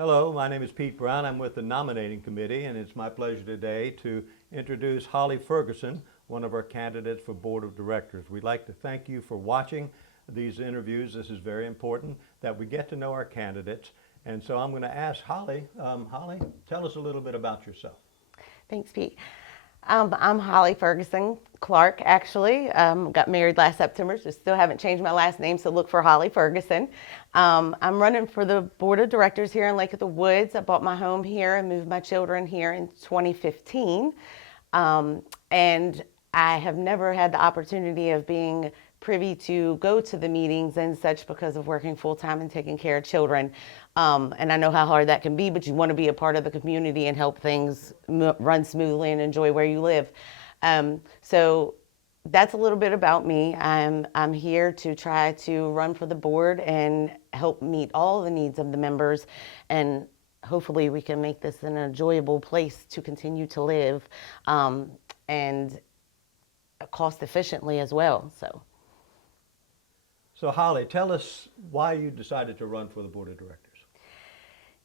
Hello, my name is Pete Brown. I'm with the nominating committee, and it's my pleasure today to introduce Holly Ferguson, one of our candidates for Board of Directors. We'd like to thank you for watching these interviews. This is very important that we get to know our candidates. And so I'm going to ask Holly, Holly, tell us a little bit about yourself. Thanks, Pete. I'm Holly Ferguson Clark, actually. Got married last September, so still haven't changed my last name, so look for Holly Ferguson. I'm running for the Board of Directors here in Lake of the Woods. I bought my home here and moved my children here in 2015. And I have never had the opportunity of being privy to go to the meetings and such because of working full-time and taking care of children. And I know how hard that can be, but you want to be a part of the community and help things run smoothly and enjoy where you live. So that's a little bit about me. I'm here to try to run for the board and help meet all the needs of the members, and hopefully we can make this an enjoyable place to continue to live, and cost efficiently as well. So Holly, tell us why you decided to run for the Board of Directors.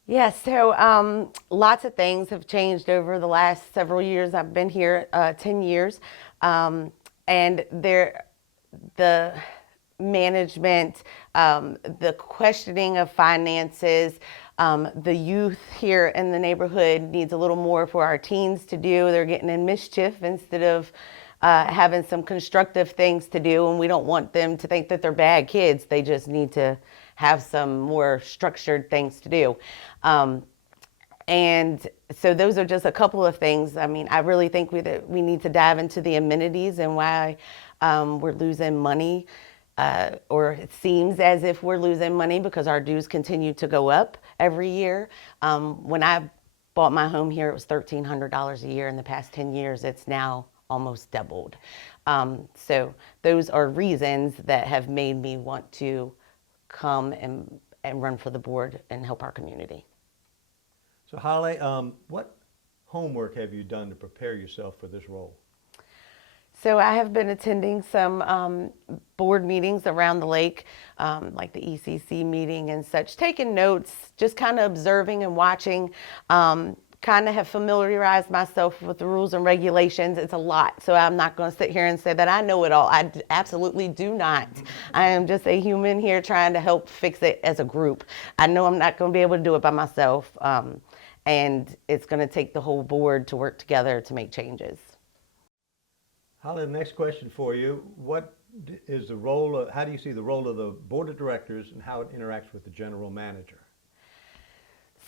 Yeah, so lots of things have changed over the last several years. I've been here 10 years, and the management, the questioning of finances, the youth here in the neighborhood needs a little more for our teens to do. They're getting in mischief instead of having some constructive things to do, and we don't want them to think that they're bad kids. They just need to have some more structured things to do. And so those are just a couple of things. I mean, I really think we need to dive into the amenities and why we're losing money, or it seems as if we're losing money because our dues continue to go up every year. When I bought my home here, it was $1,300 a year. In the past 10 years, it's now almost doubled. So those are reasons that have made me want to come and run for the board and help our community. So Holly, what homework have you done to prepare yourself for this role? So I have been attending some board meetings around the lake, like the ECC meeting and such, taking notes, just kind of observing and watching, kind of have familiarized myself with the rules and regulations. It's a lot, so I'm not going to sit here and say that I know it all. I absolutely do not. I am just a human here trying to help fix it as a group. I know I'm not going to be able to do it by myself, and it's going to take the whole board to work together to make changes. Holly, the next question for you, what is the role of, how do you see the role of the Board of Directors and how it interacts with the General Manager?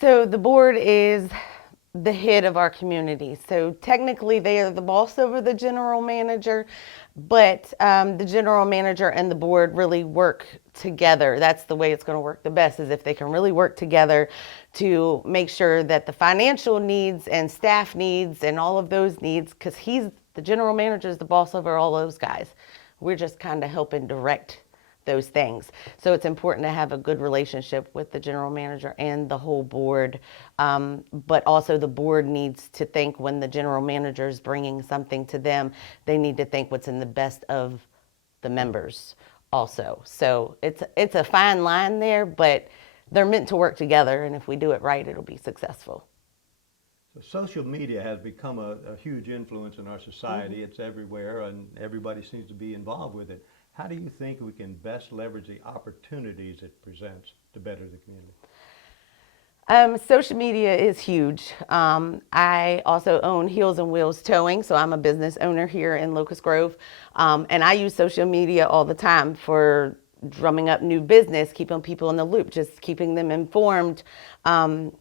So the board is the head of our community. So technically they are the boss over the general manager, but the general manager and the board really work together. That's the way it's going to work the best, is if they can really work together to make sure that the financial needs and staff needs and all of those needs, because the general manager is the boss over all those guys. We're just kind of helping direct those things. So it's important to have a good relationship with the general manager and the whole board. But also the board needs to think, when the general manager is bringing something to them, they need to think what's in the best of the members also. So it's a fine line there, but they're meant to work together, and if we do it right, it'll be successful. So social media has become a huge influence in our society. Mm-hmm. It's everywhere, and everybody seems to be involved with it. How do you think we can best leverage the opportunities it presents to better the community? Social media is huge. I also own Heels and Wheels Towing, so I'm a business owner here in Locust Grove. And I use social media all the time for drumming up new business, keeping people in the loop, just keeping them informed. And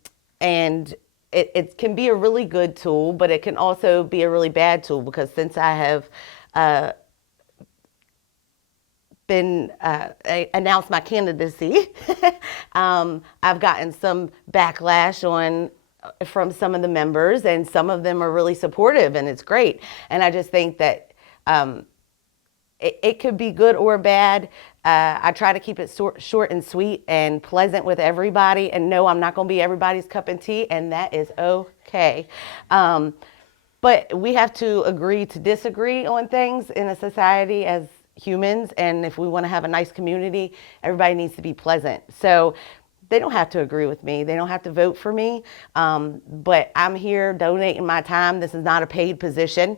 it can be a really good tool, but it can also be a really bad tool, because since I have announced my candidacy, I've gotten some backlash from some of the members, and some of them are really supportive, and it's great. And I just think that it could be good or bad. I try to keep it short and sweet and pleasant with everybody, and no, I'm not going to be everybody's cup of tea, and that is okay. But we have to agree to disagree on things in a society as humans, and if we want to have a nice community, everybody needs to be pleasant. So they don't have to agree with me. They don't have to vote for me. But I'm here donating my time. This is not a paid position.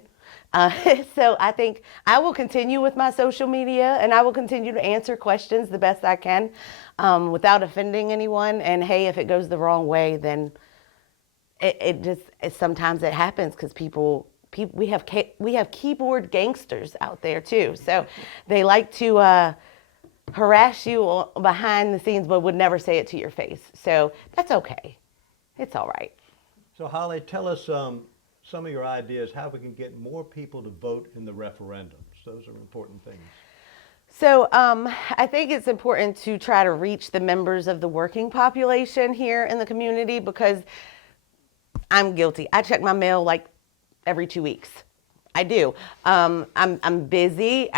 Uh, so I think I will continue with my social media and I will continue to answer questions the best I can without offending anyone. And hey, if it goes the wrong way, then sometimes it happens because we have keyboard gangsters out there too. So they like to harass you behind the scenes, but would never say it to your face. So that's okay. It's all right. So Holly, tell us some of your ideas how we can get more people to vote in the referendums. Those are important things. So I think it's important to try to reach the members of the working population here in the community because I'm guilty. I check my mail like every 2 weeks. I do. I'm busy.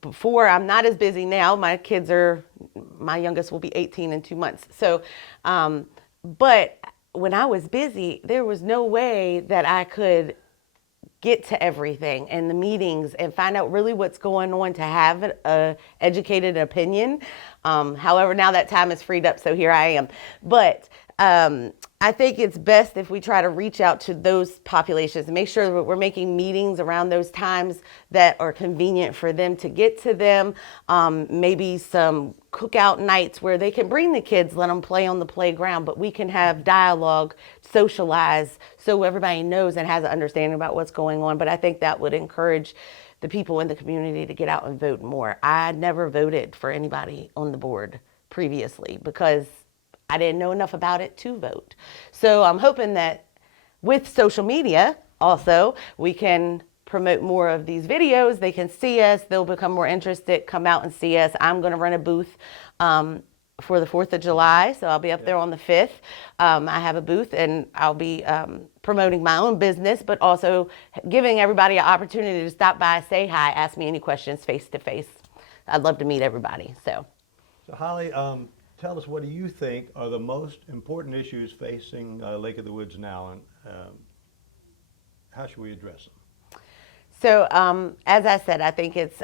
Before I'm not as busy now. My youngest will be 18 in 2 months. So, but when I was busy, there was no way that I could get to everything and the meetings and find out really what's going on to have an educated opinion. However, now that time is freed up, so here I am. But I think it's best if we try to reach out to those populations and make sure that we're making meetings around those times that are convenient for them to get to them. Maybe some cookout nights where they can bring the kids, let them play on the playground, but we can have dialogue, socialize, so everybody knows and has an understanding about what's going on. But I think that would encourage the people in the community to get out and vote more. I never voted for anybody on the board previously because I didn't know enough about it to vote. So I'm hoping that with social media also, we can promote more of these videos. They can see us, they'll become more interested, come out and see us. I'm gonna run a booth for the 4th of July, so I'll be up there on the 5th. I have a booth and I'll be promoting my own business, but also giving everybody an opportunity to stop by, say hi, ask me any questions face to face. I'd love to meet everybody, so. So Holly, tell us, what do you think are the most important issues facing Lake of the Woods now, and how should we address them? So as I said, I think it's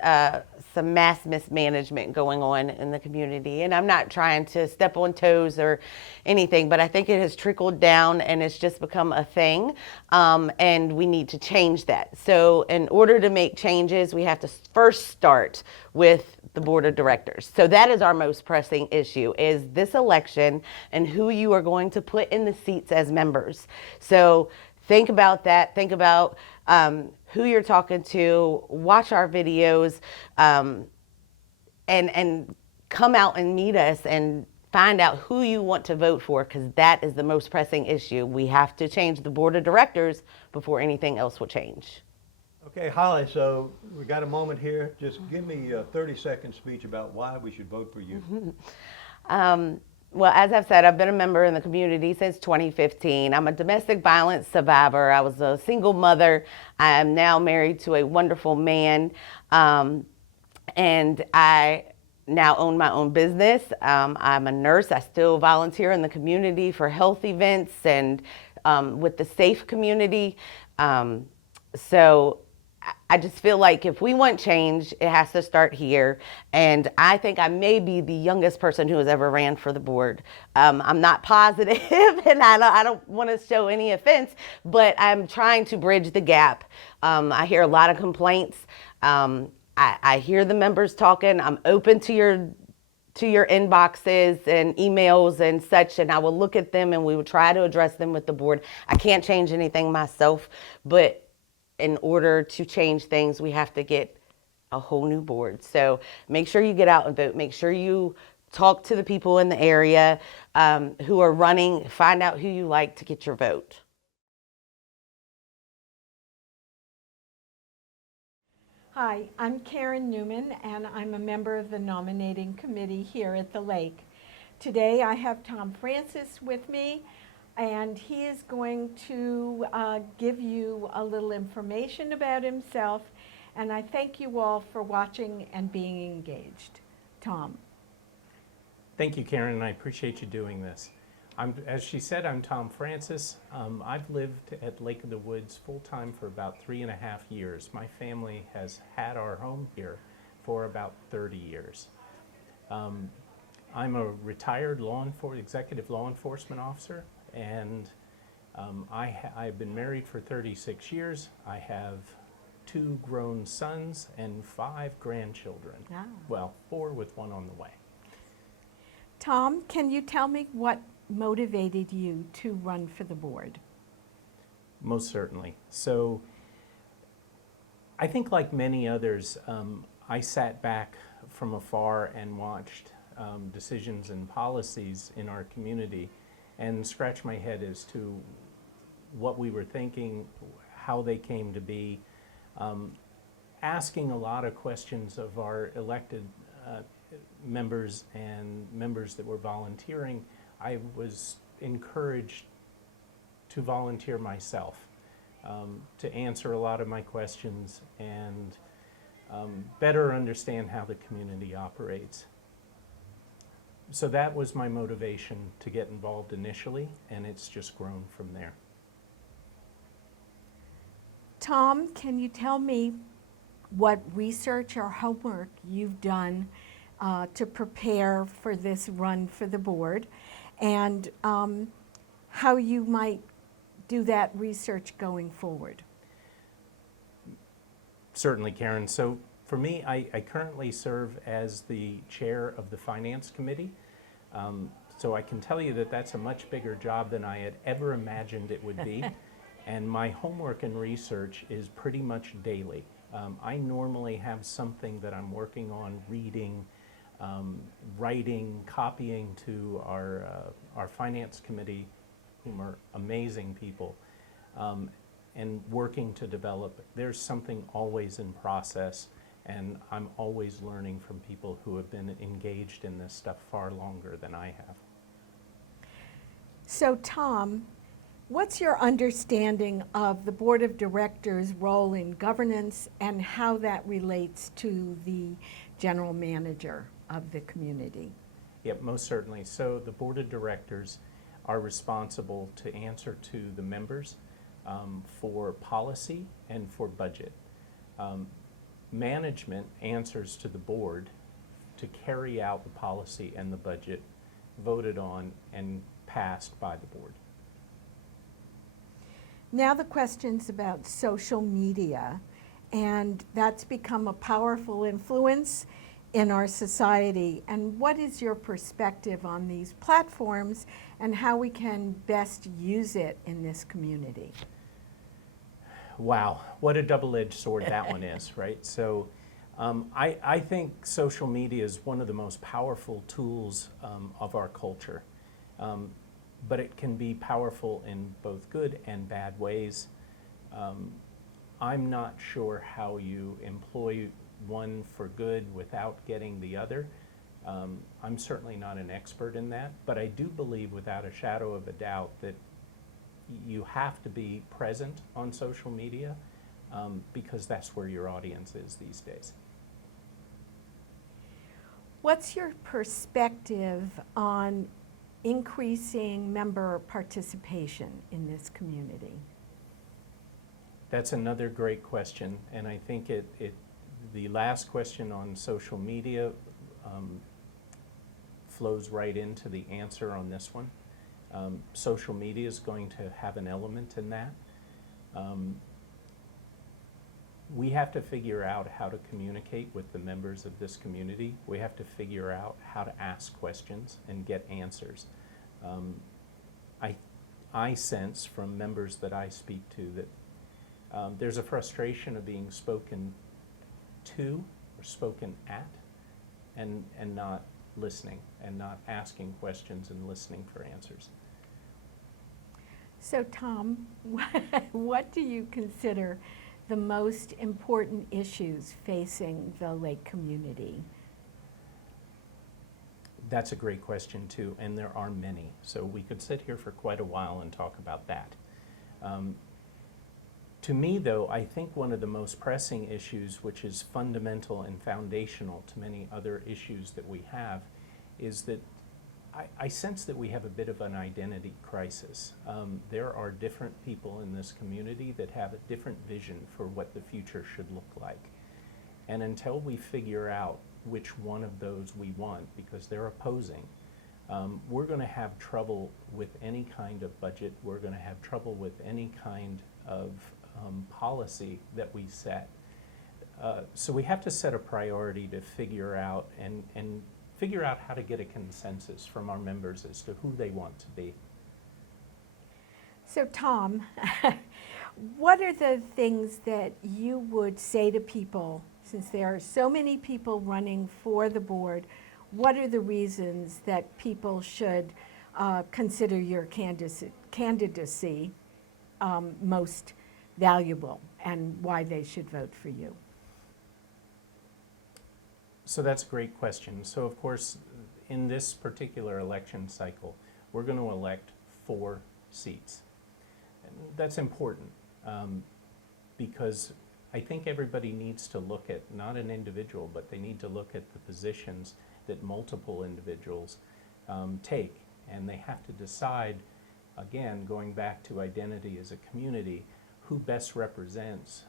some mass mismanagement going on in the community. And I'm not trying to step on toes or anything, but I think it has trickled down and it's just become a thing. And we need to change that. So in order to make changes, we have to first start with the board of directors. So that is our most pressing issue, is this election and who you are going to put in the seats as members. So think about that. Think about who you're talking to, watch our videos, and come out and meet us and find out who you want to vote for, because that is the most pressing issue. We have to change the board of directors before anything else will change. Okay, Holly, so we got a moment here. Just give me a 30-second speech about why we should vote for you. Well, as I've said, I've been a member in the community since 2015. I'm a domestic violence survivor. I was a single mother. I am now married to a wonderful man, and I now own my own business. I'm a nurse. I still volunteer in the community for health events and with the SAFE community. So I just feel like if we want change, it has to start here. And I think I may be the youngest person who has ever ran for the board. I'm not positive and I don't want to show any offense, but I'm trying to bridge the gap. I hear a lot of complaints. I hear the members talking. I'm open to your inboxes and emails and such, and I will look at them and we will try to address them with the board. I can't change anything myself, but in order to change things, we have to get a whole new board. So make sure you get out and vote. Make sure you talk to the people in the area who are running. Find out who you like to get your vote. Hi, I'm Karen Newman, and I'm a member of the nominating committee here at the Lake. Today I have Tom Francis with me, and he is going to give you a little information about himself, and I thank you all for watching and being engaged. Tom. Thank you, Karen, and I appreciate you doing this. As she said, I'm Tom Francis. I've lived at Lake of the Woods full-time for about 3.5 years. My family has had our home here for about 30 years. I'm a retired executive law enforcement officer, and I've been married for 36 years. I have 2 grown sons and 5 grandchildren. Wow. Well, 4 with 1 on the way. Tom, can you tell me what motivated you to run for the board? Most certainly. So I think like many others, I sat back from afar and watched decisions and policies in our community and scratched my head as to what we were thinking, how they came to be, asking a lot of questions of our elected members and members that were volunteering. I was encouraged to volunteer myself, to answer a lot of my questions and better understand how the community operates. So that was my motivation to get involved initially, and it's just grown from there. Tom, can you tell me what research or homework you've done to prepare for this run for the board, and how you might do that research going forward? Certainly, Karen. So for me, I currently serve as the chair of the Finance Committee. So I can tell you that that's a much bigger job than I had ever imagined it would be. And my homework and research is pretty much daily. I normally have something that I'm working on, reading, writing, copying to our Finance Committee, whom are amazing people, and working to develop. There's something always in process, and I'm always learning from people who have been engaged in this stuff far longer than I have. So Tom, what's your understanding of the Board of Directors' role in governance and how that relates to the general manager of the community? Yep, most certainly. So the Board of Directors are responsible to answer to the members for policy and for budget. Management answers to the board to carry out the policy and the budget voted on and passed by the board. Now the question's about social media, and that's become a powerful influence in our society. And what is your perspective on these platforms and how we can best use it in this community? Wow, what a double-edged sword that one is, right? So I think social media is one of the most powerful tools of our culture. But it can be powerful in both good and bad ways. I'm not sure how you employ one for good without getting the other. I'm certainly not an expert in that, but I do believe without a shadow of a doubt that you have to be present on social media because that's where your audience is these days. What's your perspective on increasing member participation in this community? That's another great question, and I think the last question on social media flows right into the answer on this one. Social media is going to have an element in that. We have to figure out how to communicate with the members of this community. We have to figure out how to ask questions and get answers. I sense from members that I speak to that there's a frustration of being spoken to or spoken at and not listening and not asking questions and listening for answers. So Tom, what do you consider the most important issues facing the Lake community? That's a great question too, and there are many. So we could sit here for quite a while and talk about that. To me though, I think one of the most pressing issues, which is fundamental and foundational to many other issues that we have, is that I sense that we have a bit of an identity crisis. There are different people in this community that have a different vision for what the future should look like. And until we figure out which one of those we want because they're opposing, we're going to have trouble with any kind of budget. We're going to have trouble with any kind of policy that we set. So we have to set a priority to figure out and figure out how to get a consensus from our members as to who they want to be. So Tom, what are the things that you would say to people, since there are so many people running for the board, what are the reasons that people should consider your candidacy most valuable and why they should vote for you? So that's a great question. So of course, in this particular election cycle, we're going to elect 4 seats. And that's important because I think everybody needs to look at not an individual, but they need to look at the positions that multiple individuals take. And they have to decide, again, going back to identity as a community, who best represents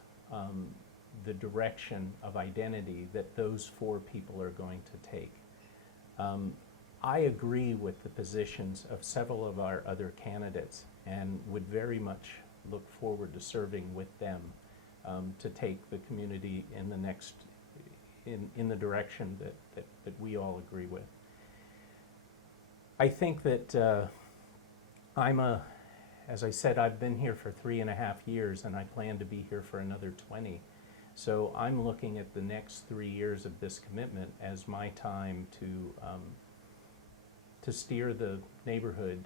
the direction of identity that those 4 people are going to take. I agree with the positions of several of our other candidates and would very much look forward to serving with them to take the community in the next, in the direction that we all agree with. I think that as I said, I've been here for 3.5 years and I plan to be here for another 20. So I'm looking at the next 3 years of this commitment as my time to steer the neighborhood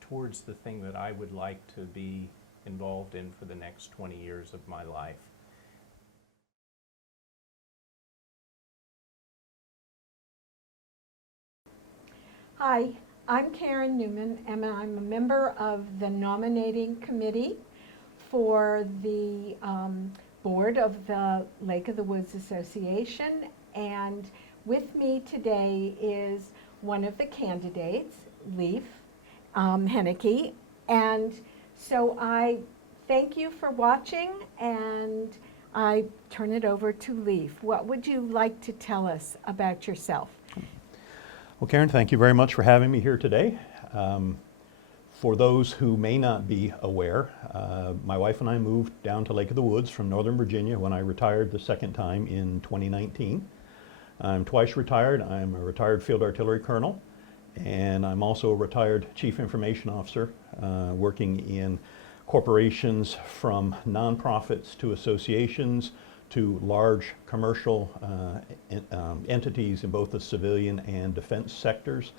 towards the thing that I would like to be involved in for the next 20 years of my life. Hi, I'm Karen Newman, and I'm a member of the nominating committee for the board of the Lake of the Woods Association. And with me today is one of the candidates, Leif Henneke. And so I thank you for watching, and I turn it over to Leif. What would you like to tell us about yourself? Well, Karen, thank you very much for having me here today. For those who may not be aware, my wife and I moved down to Lake of the Woods from Northern Virginia when I retired the second time in 2019. I'm twice retired. I'm a retired field artillery colonel, and I'm also a retired chief information officer, working in corporations from nonprofits to associations to large commercial entities in both the civilian and defense sectors,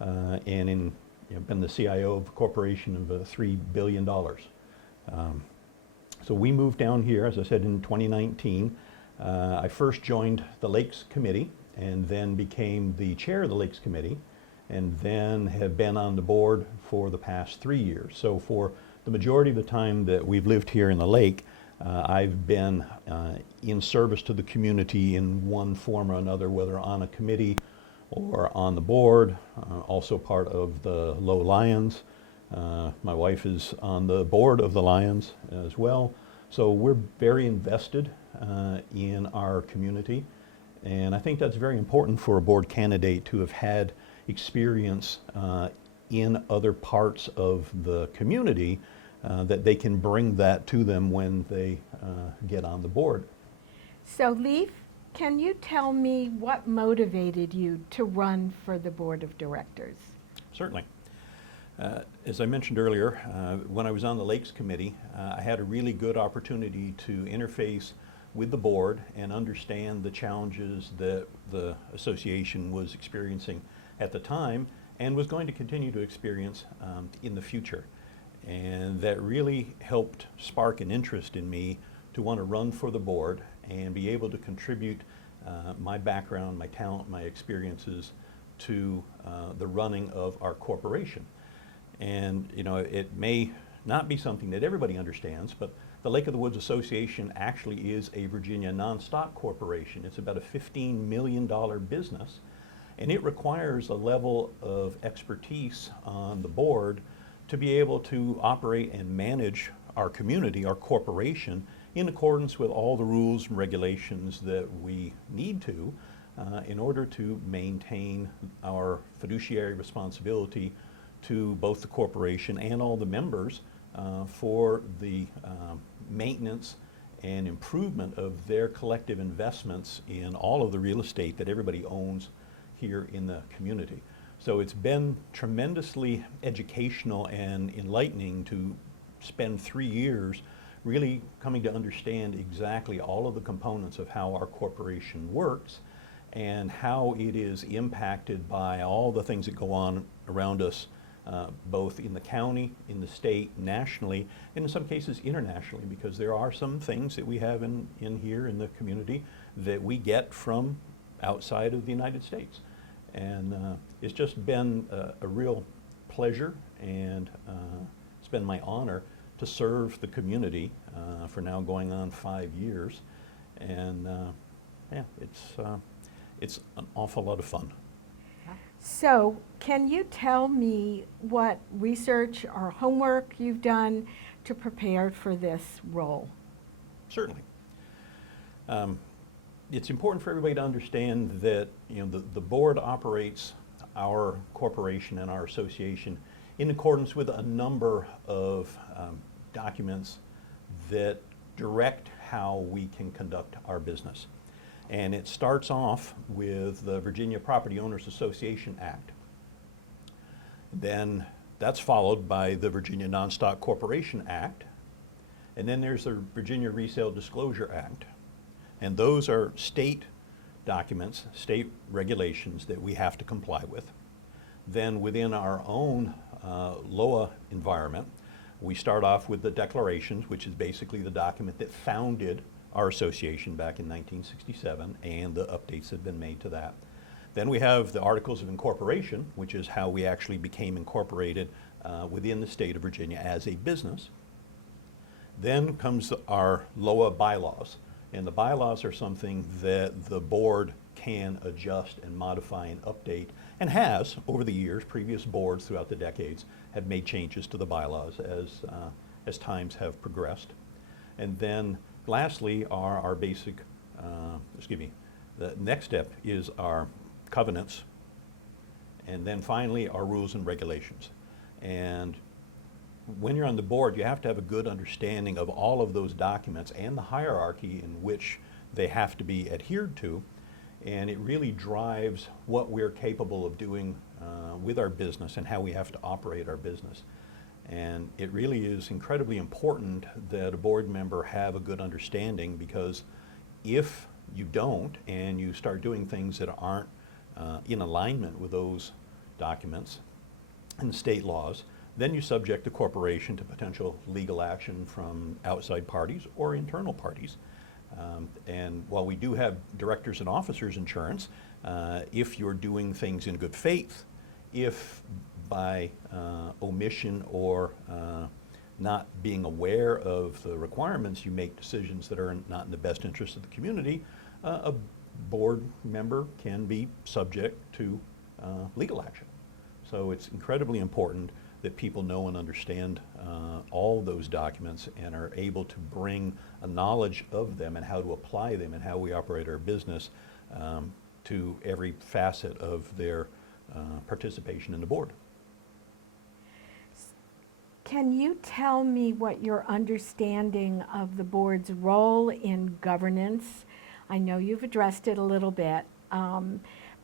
and been the CIO of a corporation of $3 billion. So we moved down here, as I said, in 2019. I first joined the Lakes Committee and then became the chair of the Lakes Committee, and then have been on the board for the past 3 years. So for the majority of the time that we've lived here in the lake, I've been in service to the community in one form or another, whether on a committee or on the board, also part of the Low Lions. My wife is on the board of the Lions as well. So we're very invested in our community. And I think that's very important for a board candidate to have had experience in other parts of the community, that they can bring that to them when they get on the board. So Leif, can you tell me what motivated you to run for the board of directors? Certainly. As I mentioned earlier, when I was on the Lakes Committee, I had a really good opportunity to interface with the board and understand the challenges that the association was experiencing at the time and was going to continue to experience in the future. And that really helped spark an interest in me to want to run for the board and be able to contribute my background, my talent, my experiences to the running of our corporation. And it may not be something that everybody understands, but the Lake of the Woods Association actually is a Virginia non-stock corporation. It's about a $15 million business, and it requires a level of expertise on the board to be able to operate and manage our community, our corporation, in accordance with all the rules and regulations that we need to in order to maintain our fiduciary responsibility to both the corporation and all the members for the maintenance and improvement of their collective investments in all of the real estate that everybody owns here in the community. So it's been tremendously educational and enlightening to spend 3 years really coming to understand exactly all of the components of how our corporation works and how it is impacted by all the things that go on around us, both in the county, in the state, nationally, and in some cases internationally, because there are some things that we have in here in the community that we get from outside of the United States. And it's just been a real pleasure, and it's been my honor to serve the community for now going on 5 years. And yeah, it's an awful lot of fun. So, can you tell me what research or homework you've done to prepare for this role? Certainly. It's important for everybody to understand that the board operates our corporation and our association in accordance with a number of documents that direct how we can conduct our business. And it starts off with the Virginia Property Owners Association Act. Then that's followed by the Virginia Non-Stock Corporation Act. And then there's the Virginia Resale Disclosure Act. And those are state documents, state regulations that we have to comply with. Then within our own LOWA environment, we start off with the declarations, which is basically the document that founded our association back in 1967, and the updates have been made to that. Then we have the Articles of Incorporation, which is how we actually became incorporated within the state of Virginia as a business. Then comes our LOWA bylaws, and the bylaws are something that the board can adjust and modify and update, and has over the years. Previous boards throughout the decades have made changes to the bylaws as times have progressed. And then lastly are our basic, the next step is our covenants, and then finally our rules and regulations. And when you're on the board, you have to have a good understanding of all of those documents and the hierarchy in which they have to be adhered to, and it really drives what we're capable of doing with our business and how we have to operate our business. And it really is incredibly important that a board member have a good understanding, because if you don't and you start doing things that aren't in alignment with those documents and state laws, then you subject the corporation to potential legal action from outside parties or internal parties. And while we do have directors and officers insurance, if you're doing things in good faith, if by omission or not being aware of the requirements, you make decisions that are not in the best interest of the community, a board member can be subject to legal action. So it's incredibly important that people know and understand all those documents and are able to bring a knowledge of them and how to apply them and how we operate our business to every facet of their participation in the board. Can you tell me what your understanding of the board's role in governance? I know you've addressed it a little bit,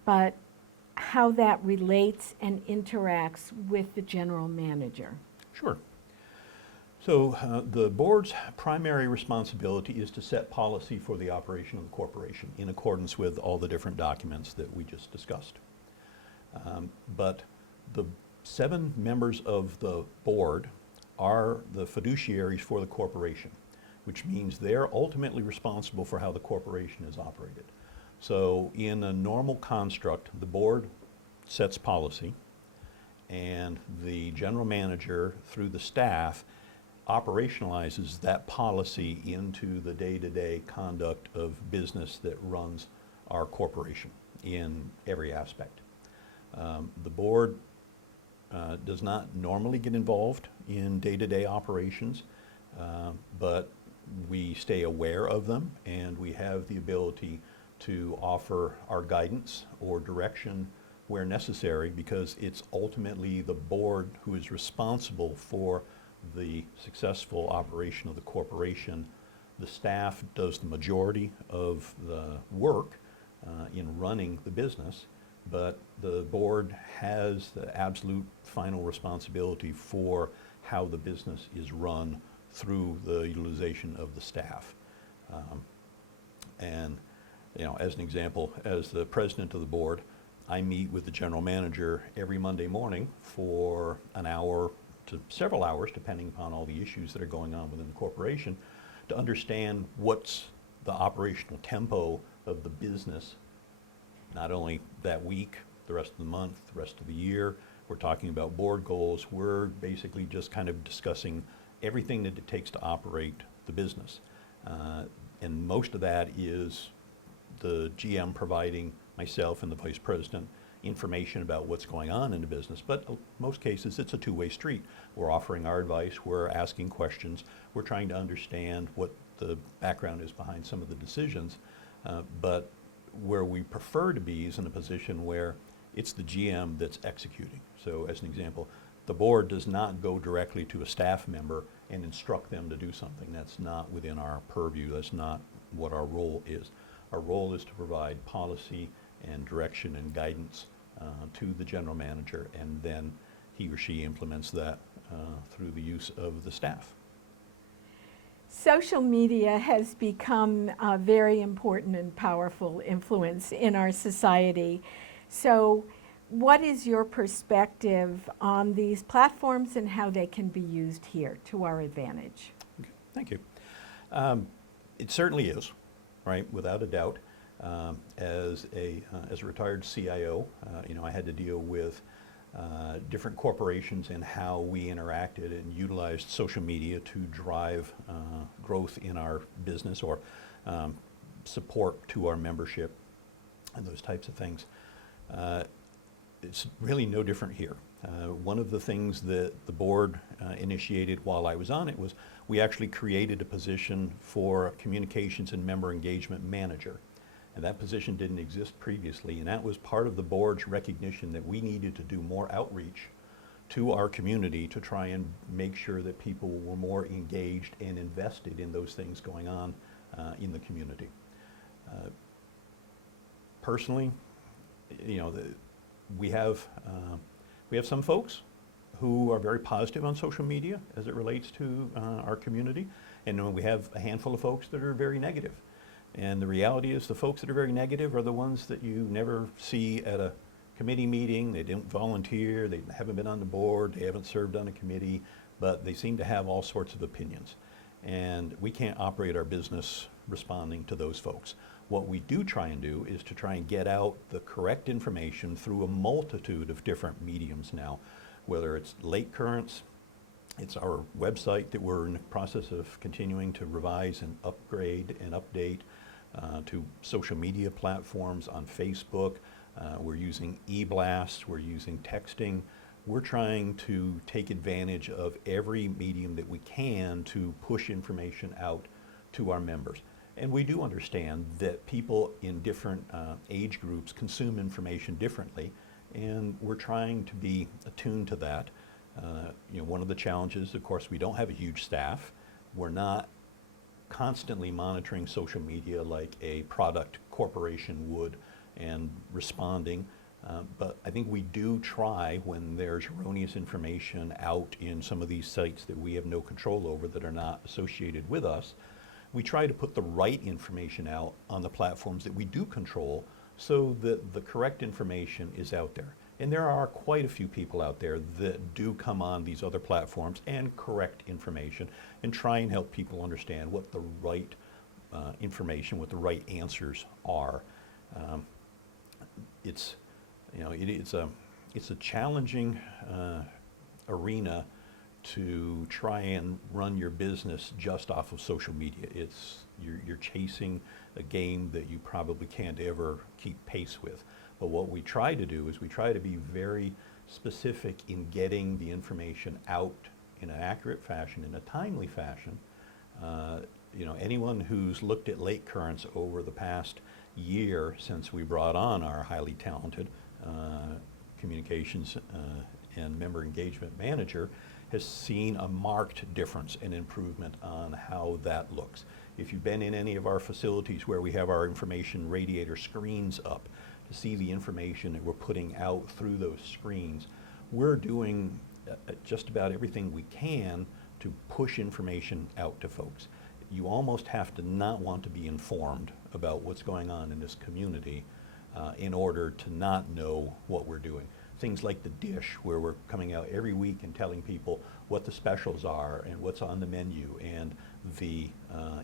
but how that relates and interacts with the general manager. Sure. So the board's primary responsibility is to set policy for the operation of the corporation in accordance with all the different documents that we just discussed. But the 7 members of the board are the fiduciaries for the corporation, which means they're ultimately responsible for how the corporation is operated. So in a normal construct, the board sets policy, and the general manager, through the staff, operationalizes that policy into the day-to-day conduct of business that runs our corporation in every aspect. The board does not normally get involved in day-to-day operations, but we stay aware of them, and we have the ability to offer our guidance or direction where necessary, because it's ultimately the board who is responsible for the successful operation of the corporation. The staff does the majority of the work in running the business, but the board has the absolute final responsibility for how the business is run through the utilization of the staff. And you know, as an example, as the president of the board, I meet with the general manager every Monday morning for an hour to several hours, depending upon all the issues that are going on within the corporation, to understand what's the operational tempo of the business, not only that week, the rest of the month, the rest of the year. We're talking about board goals. We're basically just kind of discussing everything that it takes to operate the business. And most of that is the GM providing myself and the vice president information about what's going on in the business. But in most cases, it's a two-way street. We're offering our advice, we're asking questions, we're trying to understand what the background is behind some of the decisions. But where we prefer to be is in a position where it's the GM that's executing. So as an example, the board does not go directly to a staff member and instruct them to do something. That's not within our purview. That's not what our role is. Our role is to provide policy and direction and guidance to the general manager, and then he or she implements that through the use of the staff. Social media has become a very important and powerful influence in our society. So what is your perspective on these platforms and how they can be used here to our advantage? Okay, thank you. It certainly is, right, without a doubt. As a retired CIO, you know, I had to deal with different corporations and how we interacted and utilized social media to drive growth in our business or support to our membership and those types of things. It's really no different here. One of the things that the board initiated while I was on it was we actually created a position for a communications and member engagement manager. And that position didn't exist previously, and that was part of the board's recognition that we needed to do more outreach to our community to try and make sure that people were more engaged and invested in those things going on in the community. Personally, you know, we have some folks who are very positive on social media as it relates to our community, and then we have a handful of folks that are very negative. And the reality is the folks that are very negative are the ones that you never see at a committee meeting. They didn't volunteer, they haven't been on the board, they haven't served on a committee, but they seem to have all sorts of opinions. And we can't operate our business responding to those folks. What we do try and do is to try and get out the correct information through a multitude of different mediums now, whether it's late currents, it's our website that we're in the process of continuing to revise and upgrade and update, to social media platforms on Facebook. We're using e-blasts, we're using texting. We're trying to take advantage of every medium that we can to push information out to our members. And we do understand that people in different age groups consume information differently, and we're trying to be attuned to that. You know, one of the challenges, of course, we don't have a huge staff. We're not constantly monitoring social media like a product corporation would and responding. But I think we do try when there's erroneous information out in some of these sites that we have no control over that are not associated with us. We try to put the right information out on the platforms that we do control so that the correct information is out there. And there are quite a few people out there that do come on these other platforms and correct information and try and help people understand what the right information, what the right answers are. It's a challenging arena to try and run your business just off of social media. You're chasing a game that you probably can't ever keep pace with. But what we try to do is we try to be very specific in getting the information out in an accurate fashion, in a timely fashion, Anyone who's looked at lake currents over the past year since we brought on our highly talented communications and member engagement manager has seen a marked difference and improvement on how that looks. If you've been in any of our facilities where we have our information radiator screens up to see the information that we're putting out through those screens, we're doing just about everything we can to push information out to folks. You almost have to not want to be informed about what's going on in this community in order to not know what we're doing. Things like the dish, where we're coming out every week and telling people what the specials are and what's on the menu, and the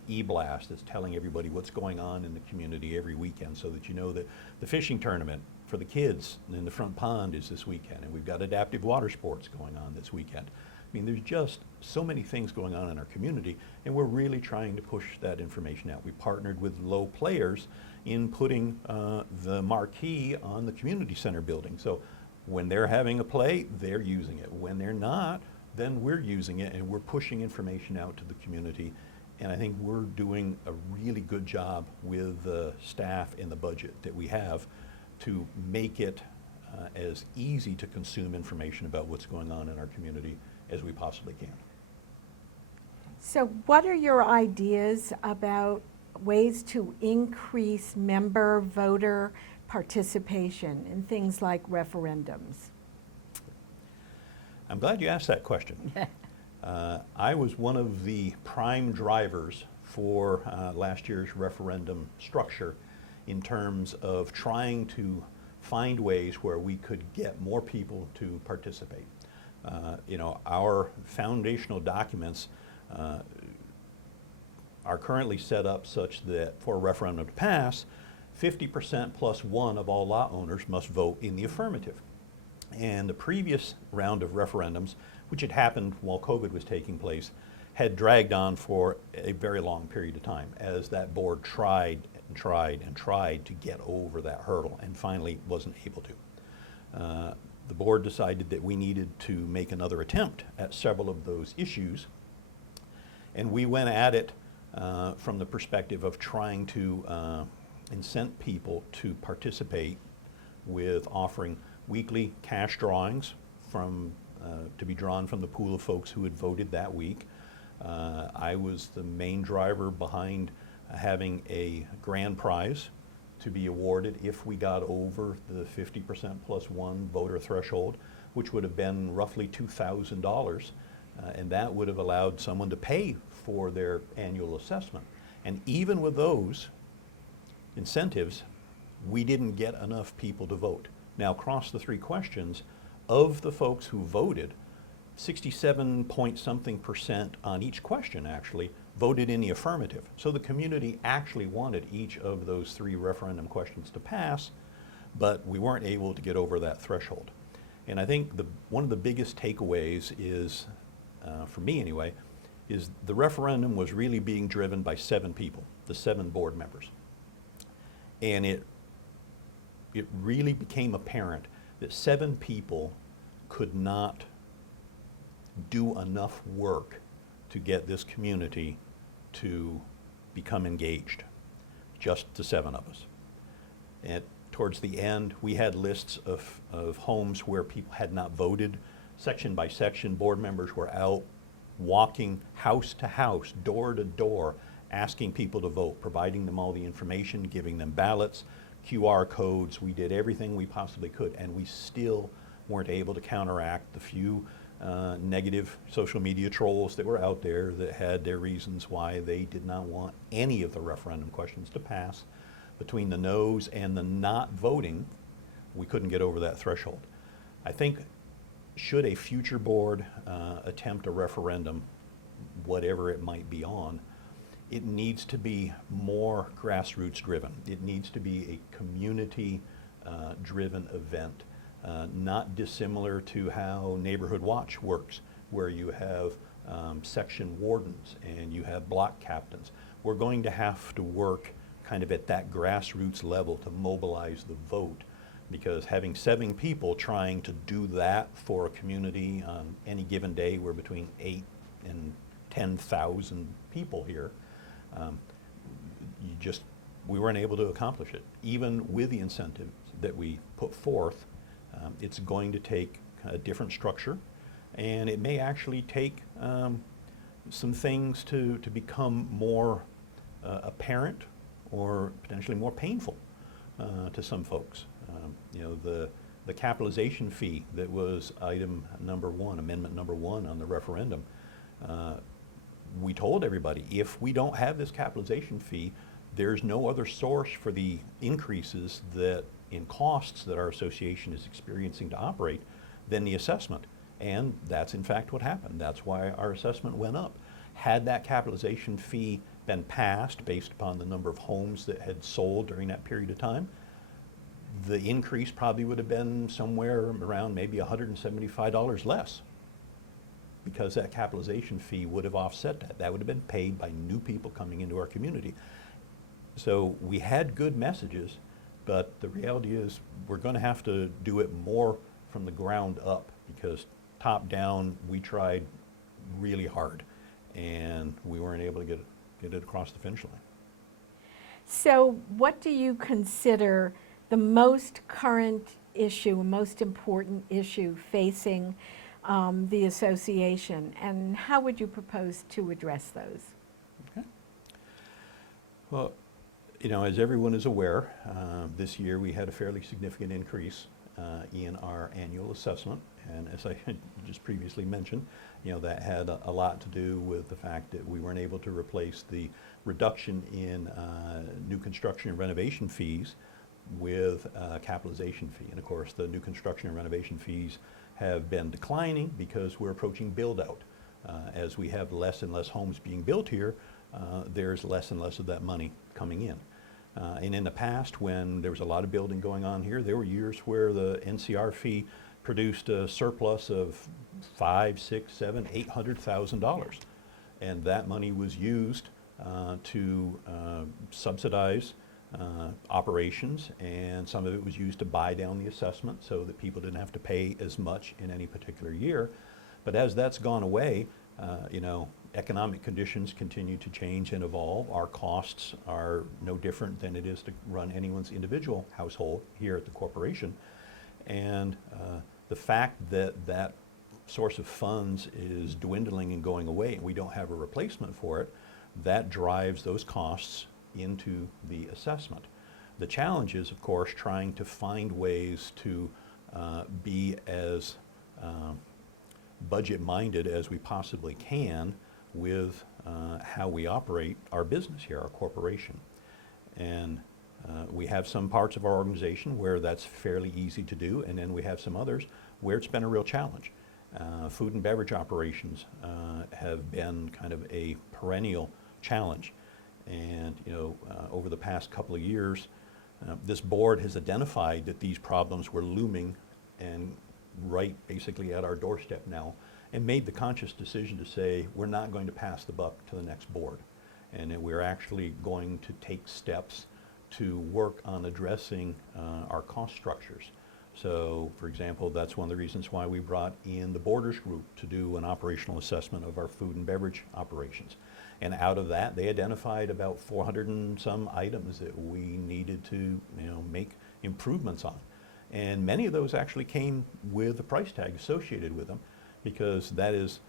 e-blast that's telling everybody what's going on in the community every weekend, so that you know that the fishing tournament for the kids in the front pond is this weekend, and we've got adaptive water sports going on this weekend. I mean, there's just so many things going on in our community, and we're really trying to push that information out. We partnered with Low Players in putting the marquee on the community center building. So when they're having a play, they're using it. When they're not, then we're using it, and we're pushing information out to the community. And I think we're doing a really good job with the staff and the budget that we have to make it as easy to consume information about what's going on in our community as we possibly can. So what are your ideas about ways to increase member voter participation in things like referendums? I'm glad you asked that question. I was one of the prime drivers for last year's referendum structure in terms of trying to find ways where we could get more people to participate. Our foundational documents are currently set up such that for a referendum to pass, 50% plus one of all lot owners must vote in the affirmative. And the previous round of referendums, which had happened while COVID was taking place, had dragged on for a very long period of time as that board tried and tried and tried to get over that hurdle and finally wasn't able to. The board decided that we needed to make another attempt at several of those issues, and we went at it from the perspective of trying to incent people to participate with offering weekly cash drawings to be drawn from the pool of folks who had voted that week. I was the main driver behind having a grand prize to be awarded if we got over the 50% plus one voter threshold, which would have been roughly $2,000, and that would have allowed someone to pay for their annual assessment. And even with those incentives, we didn't get enough people to vote. Now, across the three questions, of the folks who voted, 67 point something percent on each question actually voted in the affirmative. So the community actually wanted each of those three referendum questions to pass, but we weren't able to get over that threshold. And I think one of the biggest takeaways is, for me anyway, is the referendum was really being driven by 7 people, the 7 board members. And it really became apparent that 7 people could not do enough work to get this community to become engaged, just the 7 of us. And towards the end, we had lists of homes where people had not voted. Section by section, board members were out walking house to house, door to door, asking people to vote, providing them all the information, giving them ballots, QR codes. We did everything we possibly could, and we still weren't able to counteract the few negative social media trolls that were out there that had their reasons why they did not want any of the referendum questions to pass. Between the no's and the not voting, we couldn't get over that threshold. I think should a future board attempt a referendum, whatever it might be on, it needs to be more grassroots driven. It needs to be a community driven event, not dissimilar to how Neighborhood Watch works, where you have section wardens and you have block captains. We're going to have to work kind of at that grassroots level to mobilize the vote, because having 7 people trying to do that for a community on any given day where between 8 and 10,000 people here. Um, we weren't able to accomplish it. Even with the incentives that we put forth, it's going to take a different structure, and it may actually take some things to become more apparent or potentially more painful to some folks. The capitalization fee that was item number 1, amendment number 1 on the referendum, we told everybody, if we don't have this capitalization fee, there's no other source for the increases in costs that our association is experiencing to operate than the assessment. And that's in fact what happened. That's why our assessment went up. Had that capitalization fee been passed based upon the number of homes that had sold during that period of time, the increase probably would have been somewhere around maybe $175 less, because that capitalization fee would have offset that. That would have been paid by new people coming into our community. So we had good messages, but the reality is we're going to have to do it more from the ground up, because top down we tried really hard and we weren't able to get it across the finish line. So what do you consider the most current issue, most important issue facing the association, and how would you propose to address those? Okay. Well, as everyone is aware, this year we had a fairly significant increase in our annual assessment, and as I had just previously mentioned, that had a lot to do with the fact that we weren't able to replace the reduction in new construction and renovation fees with a capitalization fee. And of course, the new construction and renovation fees have been declining because we're approaching build out. As we have less and less homes being built here, there's less and less of that money coming in. And in the past, when there was a lot of building going on here, there were years where the NCR fee produced a surplus of $500,000, $600,000, $700,000, $800,000. And that money was used to subsidize operations, and some of it was used to buy down the assessment so that people didn't have to pay as much in any particular year. But as that's gone away, economic conditions continue to change and evolve. Our costs are no different than it is to run anyone's individual household here at the corporation. And the fact that that source of funds is dwindling and going away and we don't have a replacement for it, that drives those costs into the assessment. The challenge is, of course, trying to find ways to be as budget-minded as we possibly can with how we operate our business here, our corporation. And we have some parts of our organization where that's fairly easy to do, and then we have some others where it's been a real challenge. Food and beverage operations have been kind of a perennial challenge. And over the past couple of years, this board has identified that these problems were looming and right basically at our doorstep now, and made the conscious decision to say we're not going to pass the buck to the next board, and that we're actually going to take steps to work on addressing our cost structures. So, for example, that's one of the reasons why we brought in the Borders Group to do an operational assessment of our food and beverage operations. And out of that, they identified about 400 and some items that we needed to make improvements on. And many of those actually came with a price tag associated with them, because that is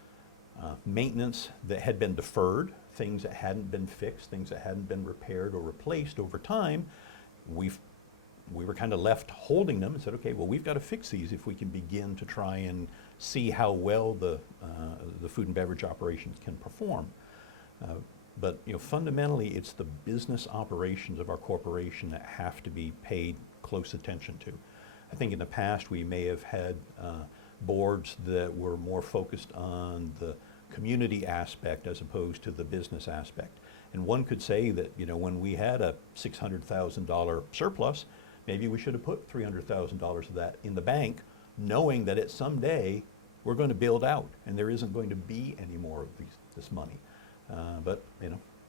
maintenance that had been deferred, things that hadn't been fixed, things that hadn't been repaired or replaced over time. We were kind of left holding them and said, okay, well, we've got to fix these if we can begin to try and see how well the food and beverage operations can perform. But fundamentally, it's the business operations of our corporation that have to be paid close attention to. I think in the past we may have had boards that were more focused on the community aspect as opposed to the business aspect. And one could say that when we had a $600,000 surplus, maybe we should have put $300,000 of that in the bank, knowing that at some day we're going to build out and there isn't going to be any more of this money. But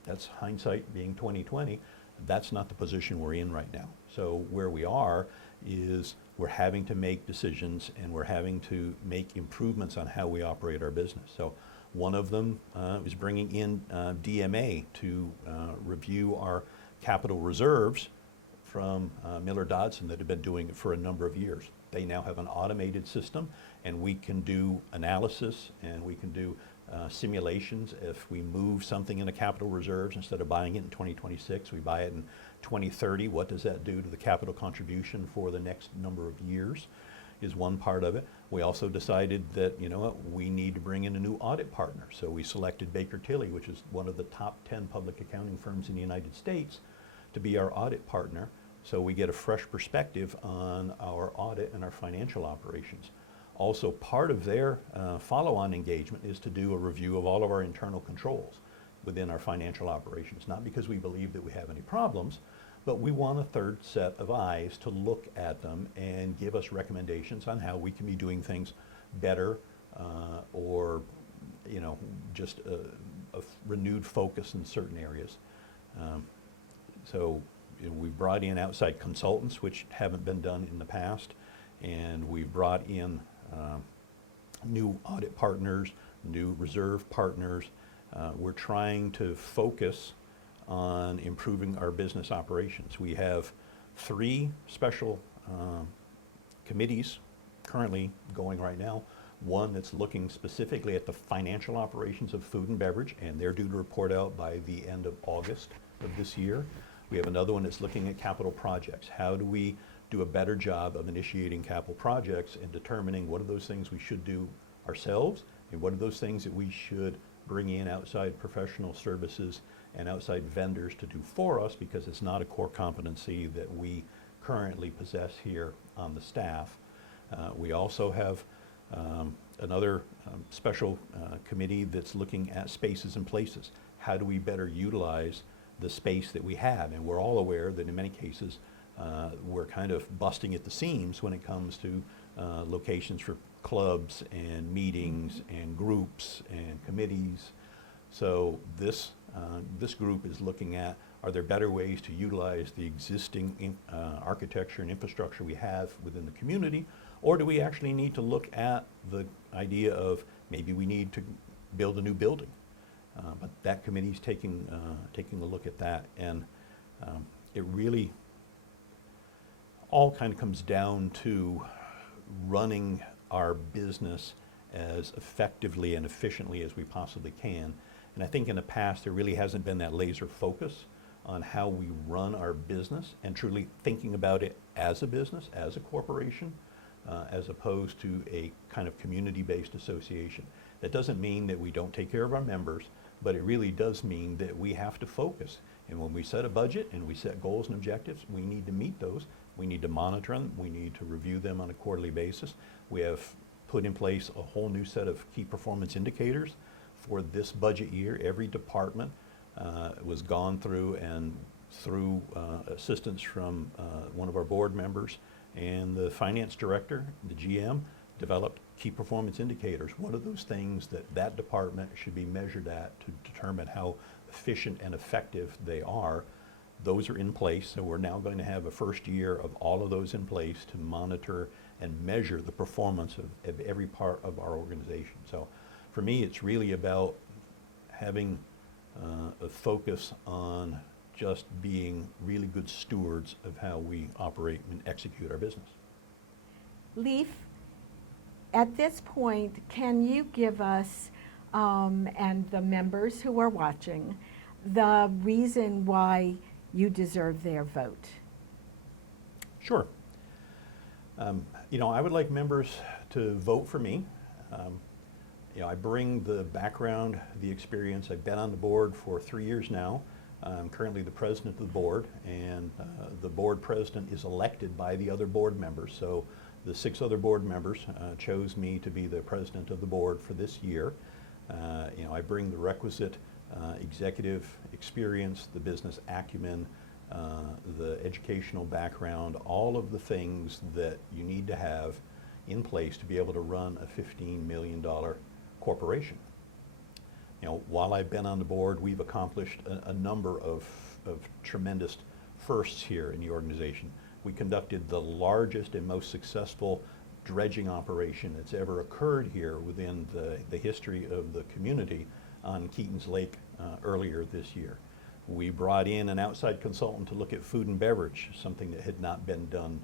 that's hindsight being 20/20. That's not the position we're in right now. So where we are is we're having to make decisions and we're having to make improvements on how we operate our business. So One of them is bringing in DMA to review our capital reserves from Miller Dodson that have been doing it for a number of years. They now have an automated system, and we can do analysis and we can do simulations. If we move something into capital reserves, instead of buying it in 2026, we buy it in 2030. What does that do to the capital contribution for the next number of years is one part of it. We also decided that, you know what, we need to bring in a new audit partner. So we selected Baker Tilly, which is one of the top 10 public accounting firms in the United States, to be our audit partner. So we get a fresh perspective on our audit and our financial operations. Also, part of their follow-on engagement is to do a review of all of our internal controls within our financial operations. Not because we believe that we have any problems, but we want a third set of eyes to look at them and give us recommendations on how we can be doing things better, or, you know, just a renewed focus in certain areas. So you know, we've brought in outside consultants, which haven't been done in the past, and we've brought in new audit partners, new reserve partners. We're trying to focus on improving our business operations. We have 3 special committees currently going right now. One that's looking specifically at the financial operations of food and beverage, and they're due to report out by the end of August of this year. We have another one that's looking at capital projects. How do we do a better job of initiating capital projects and determining what are those things we should do ourselves and what are those things that we should bring in outside professional services and outside vendors to do for us, because it's not a core competency that we currently possess here on the staff. We also have another special committee that's looking at spaces and places. How do we better utilize the space that we have? And we're all aware that in many cases we're kind of busting at the seams when it comes to locations for clubs and meetings and groups and committees. So this group is looking at, are there better ways to utilize the existing architecture and infrastructure we have within the community, or do we actually need to look at the idea of maybe we need to build a new building? But that committee's taking a look at that, and it really all kind of comes down to running our business as effectively and efficiently as we possibly can. And I think in the past there really hasn't been that laser focus on how we run our business and truly thinking about it as a business, as a corporation, as opposed to a kind of community-based association. That doesn't mean that we don't take care of our members, but it really does mean that we have to focus. And when we set a budget and we set goals and objectives, we need to meet those. We need to monitor them. We need to review them on a quarterly basis. We have put in place a whole new set of key performance indicators for this budget year. Every department was gone through, and through assistance from one of our board members and the finance director, the GM, developed key performance indicators. What are those things that that department should be measured at to determine how efficient and effective they are? Those are in place, so we're now going to have a first year of all of those in place to monitor and measure the performance of every part of our organization. So for me, it's really about having a focus on just being really good stewards of how we operate and execute our business. Leaf, at this point, can you give us, and the members who are watching, the reason why you deserve their vote? Sure. You know, I would like members to vote for me. You know, I bring the background, the experience. I've been on the board for 3 years now. I'm currently the president of the board, and the board president is elected by the other board members. So the 6 other board members chose me to be the president of the board for this year. You know, I bring the requisite executive experience, the business acumen, the educational background, all of the things that you need to have in place to be able to run a $15 million corporation. You know, while I've been on the board, we've accomplished a number of tremendous firsts here in the organization. We conducted the largest and most successful dredging operation that's ever occurred here within the history of the community on Keaton's Lake earlier this year. We brought in an outside consultant to look at food and beverage, something that had not been done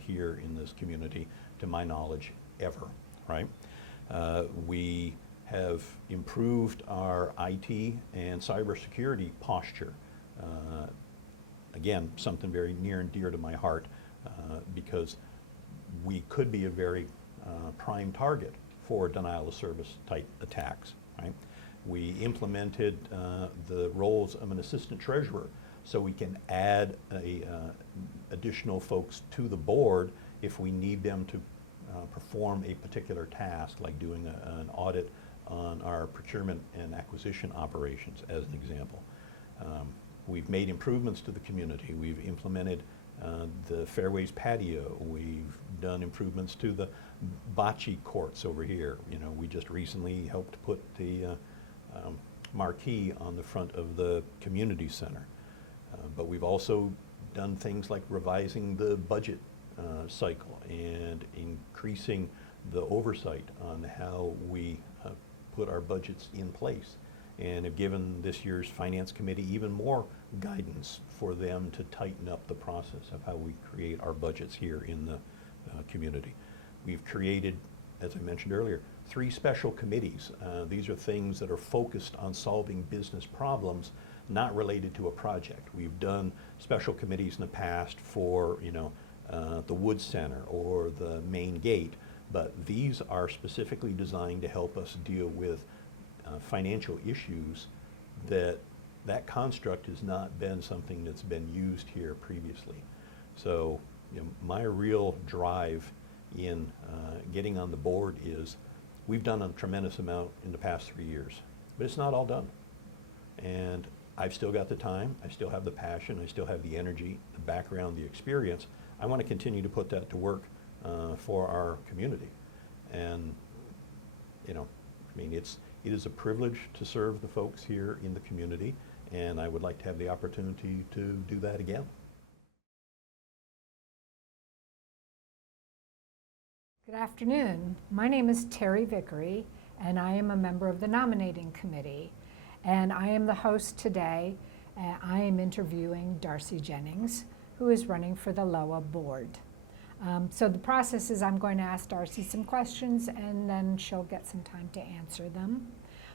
here in this community, to my knowledge, ever, right? We have improved our IT and cybersecurity posture. Again, something very near and dear to my heart because we could be a very prime target for denial of service type attacks, right? We implemented the roles of an assistant treasurer so we can add additional folks to the board if we need them to perform a particular task, like doing an audit on our procurement and acquisition operations, as an example. We've made improvements to the community. We've implemented the Fairways patio. We've done improvements to the bocce courts over here. You know, we just recently helped put the marquee on the front of the community center. But we've also done things like revising the budget cycle and increasing the oversight on how we put our budgets in place, and have given this year's Finance Committee even more guidance for them to tighten up the process of how we create our budgets here in the community. We've created, as I mentioned earlier, 3 special committees. These are things that are focused on solving business problems not related to a project. We've done special committees in the past for, you know, the Wood Center or the main gate, but these are specifically designed to help us deal with financial issues that construct has not been something that's been used here previously. So, you know, my real drive in getting on the board is we've done a tremendous amount in the past 3 years, but it's not all done. And I've still got the time, I still have the passion, I still have the energy, the background, the experience. I want to continue to put that to work for our community. And, you know, I mean, it is a privilege to serve the folks here in the community, and I would like to have the opportunity to do that again. Good afternoon. My name is Terry Vickery, and I am a member of the Nominating Committee. And I am the host today. I am interviewing Darcy Jennings, who is running for the LOWA board. So the process is I'm going to ask Darcy some questions, and then she'll get some time to answer them.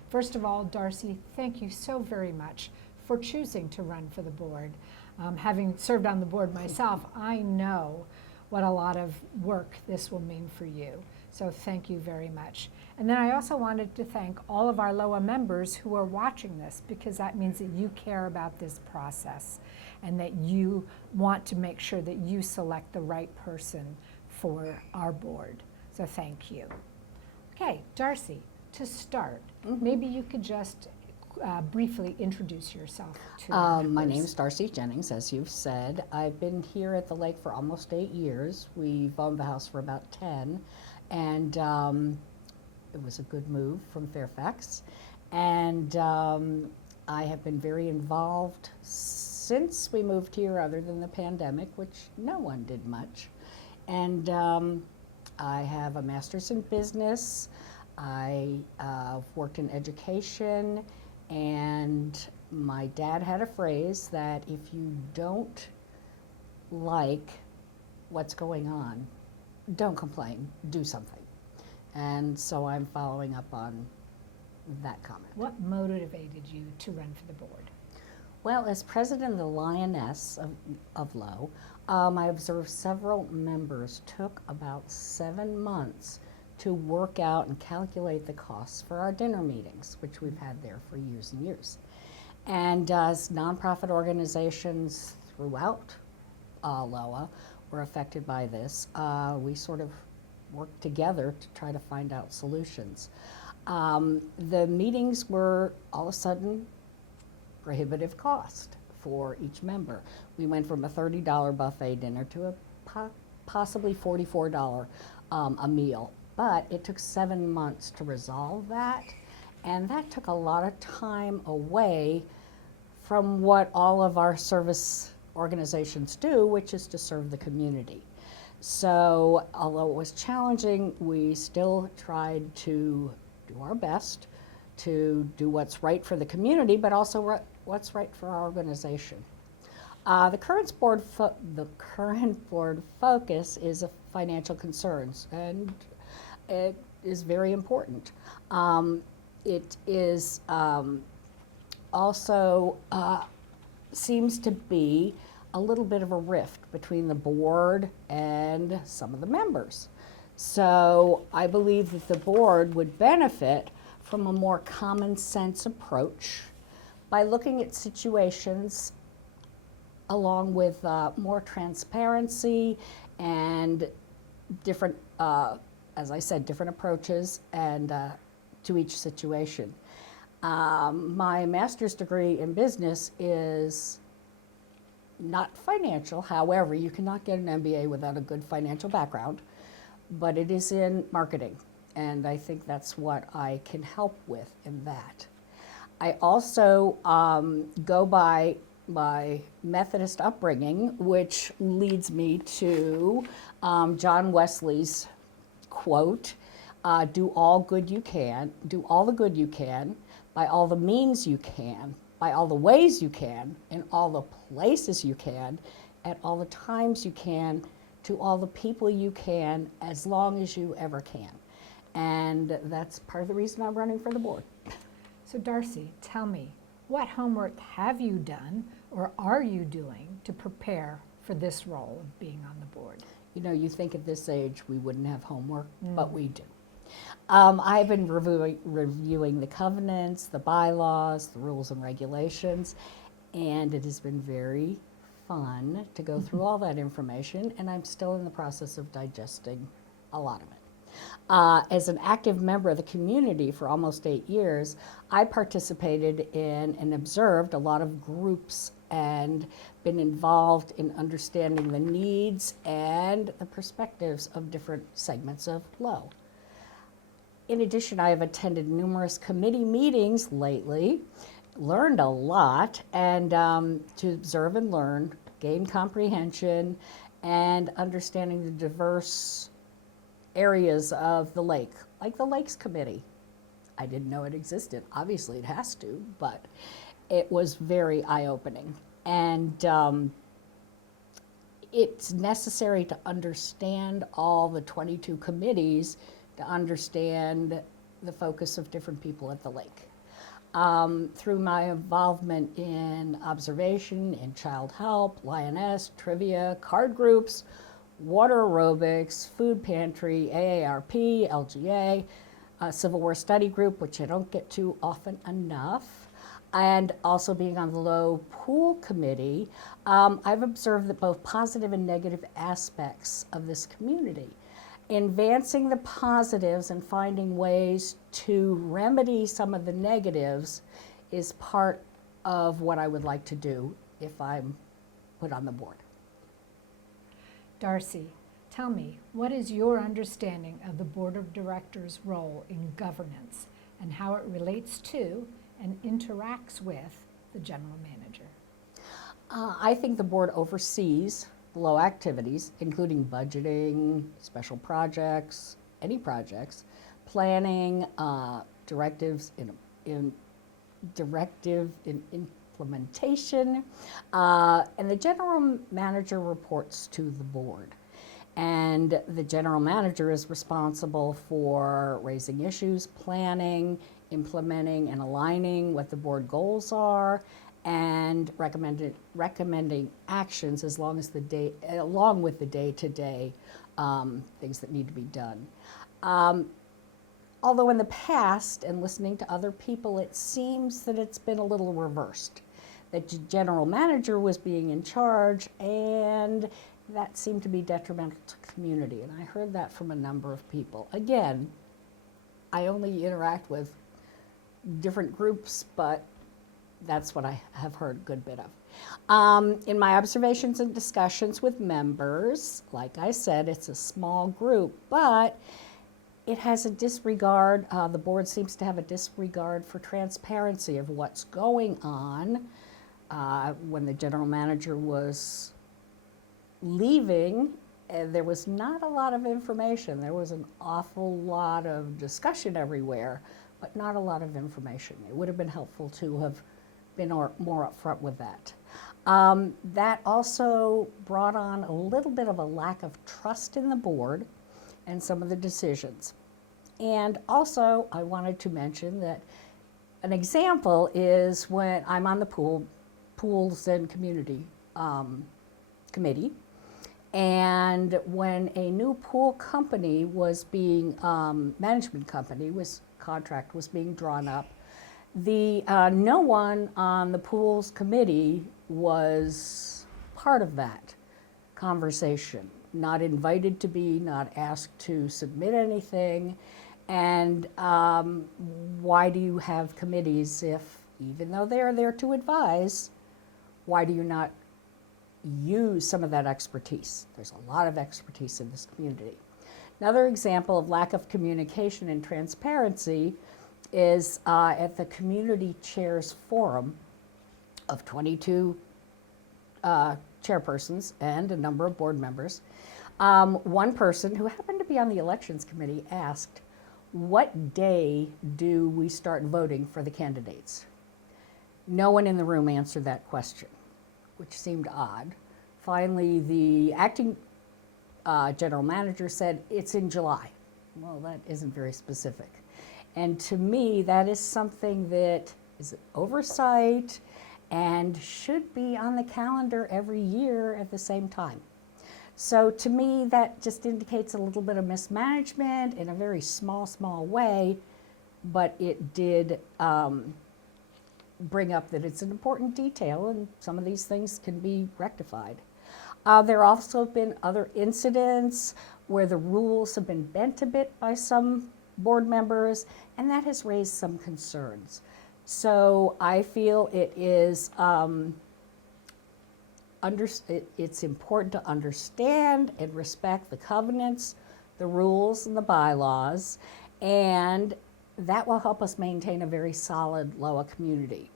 First of all, Darcy, thank you so very much for choosing to run for the board. Having served on the board myself, I know what a lot of work this will mean for you. So thank you very much. And then I also wanted to thank all of our LOWA members who are watching this, because that means that you care about this process and that you want to make sure that you select the right person for our board. So thank you. Okay, Darcy, to start, maybe you could just briefly introduce yourself to our My members. name is Darcy Jennings, as you've said. I've been here at the lake for almost 8 years. We've owned the house for about 10, and it was a good move from Fairfax. And I have been very involved since we moved here, other than the pandemic, which no one did much. And I have a master's in business. I worked in education, and my dad had a phrase that if you don't like what's going on, don't complain, do something. And so I'm following up on that comment. What motivated you to run for the board? Well, as president of the Lioness of LOW, I observed several members took about 7 months to work out and calculate the costs for our dinner meetings, which we've had there for years and years. And as nonprofit organizations throughout LOWA were affected by this, we sort of worked together to try to find out solutions. The meetings were all of a sudden prohibitive cost for each member. We went from a $30 buffet dinner to a possibly $44 a meal. But it took 7 months to resolve that, and that took a lot of time away from what all of our service organizations do, which is to serve the community. So although it was challenging, we still tried to do our best to do what's right for the community, but also what's right for our organization. The current board focus is financial concerns, and it is very important. It is also seems to be a little bit of a rift between the board and some of the members. So I believe that the board would benefit from a more common sense approach by looking at situations along with more transparency and different, as I said, different approaches and to each situation. My master's degree in business is not financial. However, you cannot get an MBA without a good financial background, but it is in marketing, and I think that's what I can help with in that. I also go by my Methodist upbringing, which leads me to John Wesley's quote, do all the good you can, by all the means you can, by all the ways you can, in all the places you can, at all the times you can, to all the people you can, as long as you ever can. And that's part of the reason I'm running for the board. So Darcy, tell me, what homework have you done or are you doing to prepare for this role of being on the board? You know, you think at this age we wouldn't have homework, but we do. I've been reviewing the covenants, the bylaws, the rules and regulations, and it has been very fun to go through all that information, and I'm still in the process of digesting a lot of it. As an active member of the community for almost 8 years, I participated in and observed a lot of groups and been involved in understanding the needs and the perspectives of different segments of LOW. In addition, I have attended numerous committee meetings lately, learned a lot, and to observe and learn, gain comprehension, and understanding the diverse areas of the lake, like the Lakes Committee. I didn't know it existed. Obviously it has to, but it was very eye-opening. And it's necessary to understand all the 22 committees to understand the focus of different people at the lake. Through my involvement in observation, in child help, lioness, trivia, card groups, water aerobics, food pantry, AARP, LGA, Civil War Study Group, which I don't get to often enough, and also being on the LOW Pool Committee, I've observed that both positive and negative aspects of this community. Advancing the positives and finding ways to remedy some of the negatives is part of what I would like to do if I'm put on the board. Darcy, tell me, what is your understanding of the Board of Directors' role in governance and how it relates to and interacts with the general manager? I think the board oversees LOW activities, including budgeting, special projects, any projects, planning, directives in implementation, and the general manager reports to the board. And the general manager is responsible for raising issues, planning, implementing, and aligning what the board goals are, and recommending actions along with the day-to-day things that need to be done. Although in the past, and listening to other people, it seems that it's been a little reversed. That the general manager was being in charge, and that seemed to be detrimental to the community. And I heard that from a number of people. Again, I only interact with different groups, but that's what I have heard a good bit of. In my observations and discussions with members, like I said, it's a small group, but it has a disregard, the board seems to have a disregard for transparency of what's going on. When the general manager was leaving, and there was not a lot of information. There was an awful lot of discussion everywhere, but not a lot of information. It would have been helpful to have been more upfront with that. That also brought on a little bit of a lack of trust in the board and some of the decisions. And also, I wanted to mention that an example is when I'm on the Pools and Community Committee, and when a new pool company was being, management company contract was being drawn up, no one on the Pools Committee was part of that conversation, not invited to be, not asked to submit anything. And why do you have committees if, even though they're there to advise, why do you not use some of that expertise? There's a lot of expertise in this community. Another example of lack of communication and transparency is at the Community Chairs Forum of 22 chairpersons and a number of board members. One person who happened to be on the Elections Committee asked, what day do we start voting for the candidates? No one in the room answered that question, which seemed odd. Finally, the acting general manager said, it's in July. Well, that isn't very specific. And to me, that is something that is oversight and should be on the calendar every year at the same time. So to me, that just indicates a little bit of mismanagement in a very small way, but it did bring up that it's an important detail and some of these things can be rectified. There have also been other incidents where the rules have been bent a bit by some board members, and that has raised some concerns. So I feel it is it's important to understand and respect the covenants, the rules, and the bylaws, and that will help us maintain a very solid LOWA community.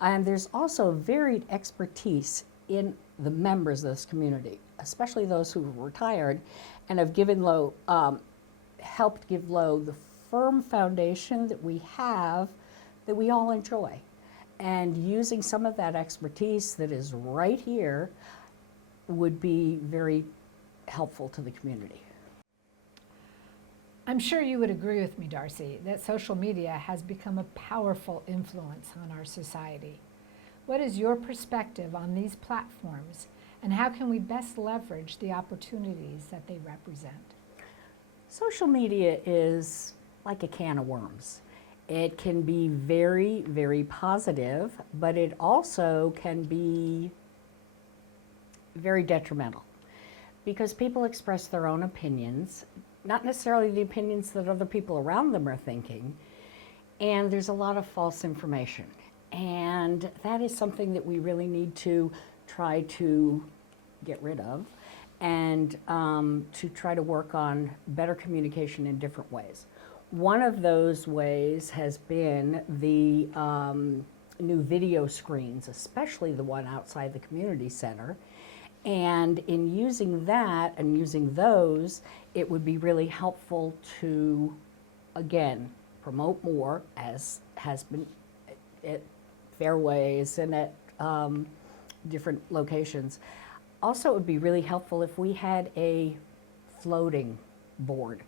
And there's also varied expertise in the members of this community, especially those who have retired and have given helped give LOWA the firm foundation that we have, that we all enjoy. And using some of that expertise that is right here would be very helpful to the community. I'm sure you would agree with me, Darcy, that social media has become a powerful influence on our society. What is your perspective on these platforms, and how can we best leverage the opportunities that they represent? Social media is like a can of worms. It can be very, very positive, but it also can be very detrimental because people express their own opinions, not necessarily the opinions that other people around them are thinking, and there's a lot of false information. And that is something that we really need to try to get rid of and to try to work on better communication in different ways. One of those ways has been the new video screens, especially the one outside the community center. And in using that and using those, it would be really helpful to, again, promote more, as has been at fairways and at different locations. Also, it would be really helpful if we had a floating board,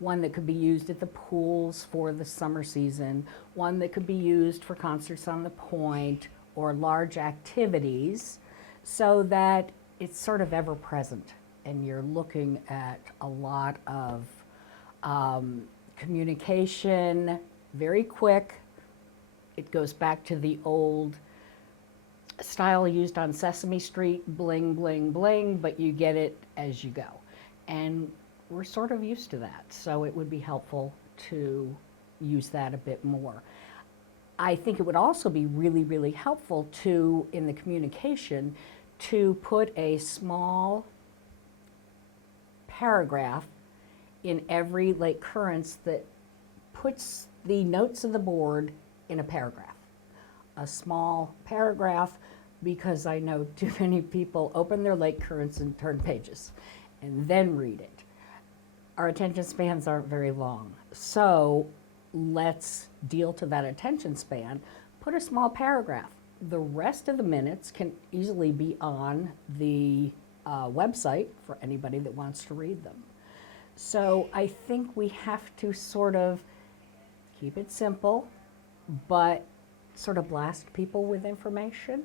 one that could be used at the pools for the summer season, one that could be used for concerts on the point or large activities, so that it's sort of ever present and you're looking at a lot of communication, very quick. It goes back to the old style used on Sesame Street, bling, bling, bling, but you get it as you go. And we're sort of used to that, so it would be helpful to use that a bit more. I think it would also be really, really helpful to, in the communication, to put a small paragraph in every lake currents that puts the notes of the board in a paragraph. A small paragraph, because I know too many people open their lake currents and turn pages. and then read it. Our attention spans aren't very long. So let's deal to that attention span. Put a small paragraph. The rest of the minutes can easily be on the website for anybody that wants to read them. So I think we have to sort of keep it simple, but sort of blast people with information.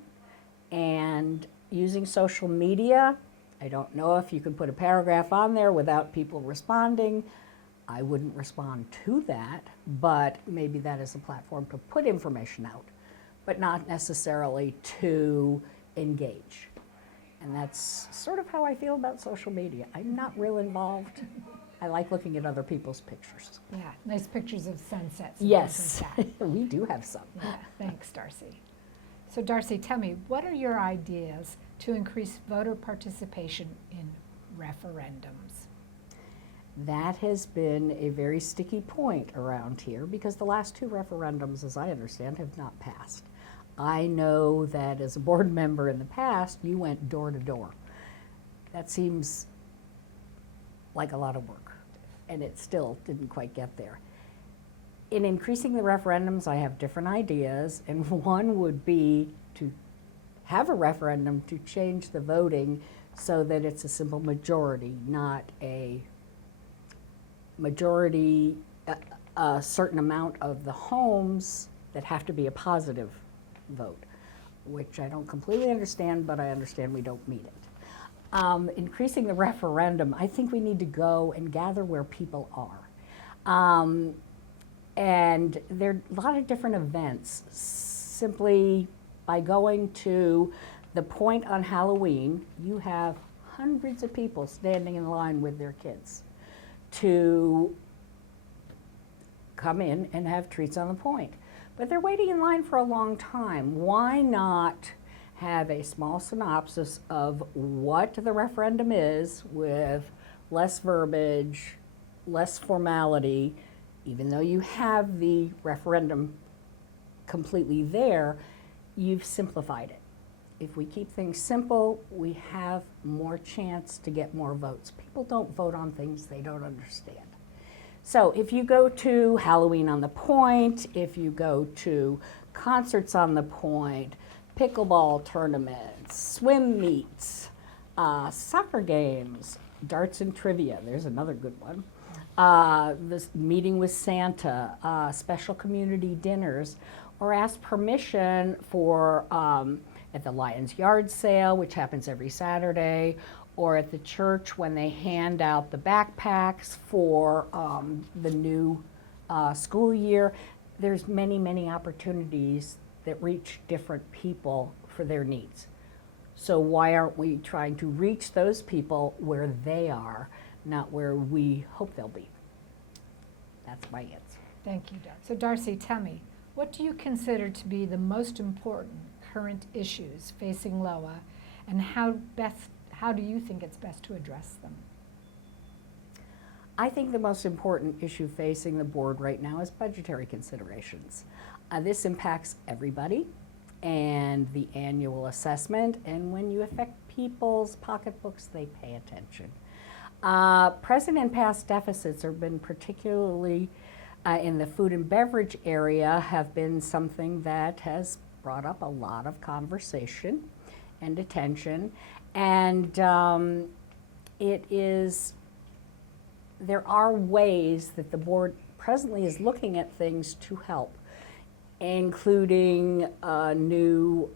And using social media, I don't know if you could put a paragraph on there without people responding. I wouldn't respond to that, but maybe that is a platform to put information out, but not necessarily to engage. And that's sort of how I feel about social media. I'm not real involved. I like looking at other people's pictures. Yeah, nice pictures of sunsets. And Yes, things like we do have some. that. Yeah, thanks, Darcy. So Darcy, tell me, what are your ideas to increase voter participation in referendums? That has been a very sticky point around here because the last two referendums, as I understand, have not passed. I know that as a board member in the past, you went door to door. That seems like a lot of work, and it still didn't quite get there. In increasing the referendums, I have different ideas, and one would be to have a referendum to change the voting so that it's a simple majority, not a majority, a certain amount of the homes that have to be a positive vote, which I don't completely understand, but I understand we don't meet it. Increasing the referendum, I think we need to go and gather where people are. And there are a lot of different events. Simply by going to the point on Halloween, you have hundreds of people standing in line with their kids to come in and have treats on the point. But they're waiting in line for a long time. Why not have a small synopsis of what the referendum is with less verbiage, less formality? Even though you have the referendum completely there, you've simplified it. If we keep things simple, we have more chance to get more votes. People don't vote on things they don't understand. So if you go to Halloween on the Point, if you go to concerts on the Point, pickleball tournaments, swim meets, soccer games, darts and trivia, there's another good one. This meeting with Santa, special community dinners, or ask permission for at the Lions Yard Sale, which happens every Saturday, or at the church when they hand out the backpacks for the new school year. There's many, many opportunities that reach different people for their needs. So why aren't we trying to reach those people where they are, not where we hope they'll be? That's my answer. Thank you, Darcy. So Darcy, tell me, what do you consider to be the most important current issues facing LOWA, and how do you think it's best to address them? I think the most important issue facing the board right now is budgetary considerations. This impacts everybody and the annual assessment, and when you affect people's pocketbooks, they pay attention. Present and past deficits have been particularly in the food and beverage area have been something that has brought up a lot of conversation and attention, and there are ways that the board presently is looking at things to help, including a new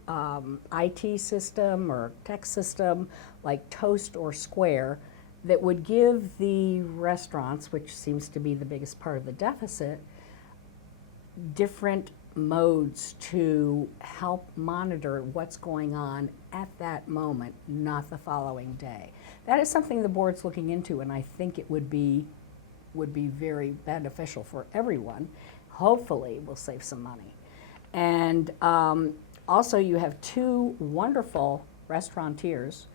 IT system or tech system like Toast or Square that would give the restaurants, which seems to be the biggest part of the deficit, different modes to help monitor what's going on at that moment, not the following day. That is something the board's looking into, and I think it would be very beneficial for everyone. Hopefully, we'll save some money. And also, you have two wonderful restaurateurs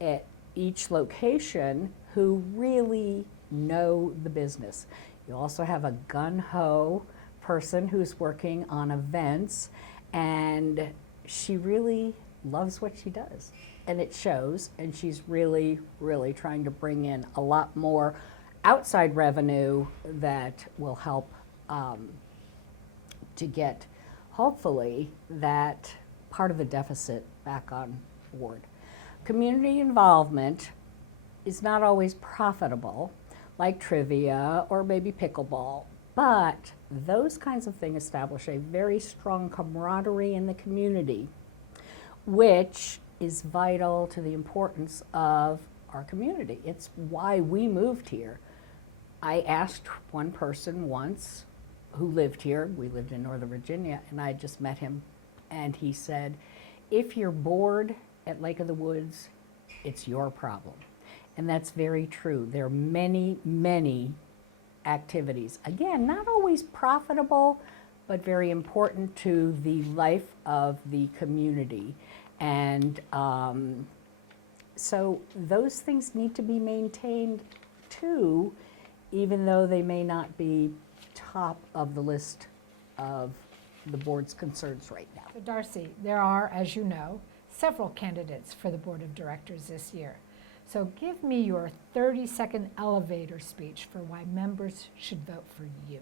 at each location who really know the business. You also have a gung-ho person who's working on events, and she really loves what she does. And it shows, and she's really, really trying to bring in a lot more outside revenue that will help to get, hopefully, that part of the deficit back on board. Community involvement is not always profitable, like trivia or maybe pickleball, but those kinds of things establish a very strong camaraderie in the community, which is vital to the importance of our community. It's why we moved here. I asked one person once who lived here, we lived in Northern Virginia, and I just met him, and he said, if you're bored at Lake of the Woods, it's your problem. And that's very true. There are many, many activities. Again, not always profitable, but very important to the life of the community. And so those things need to be maintained too, even though they may not be top of the list of the board's concerns right now. So Darcy, there are, as you know, several candidates for the Board of Directors this year. So give me your 30-second elevator speech for why members should vote for you.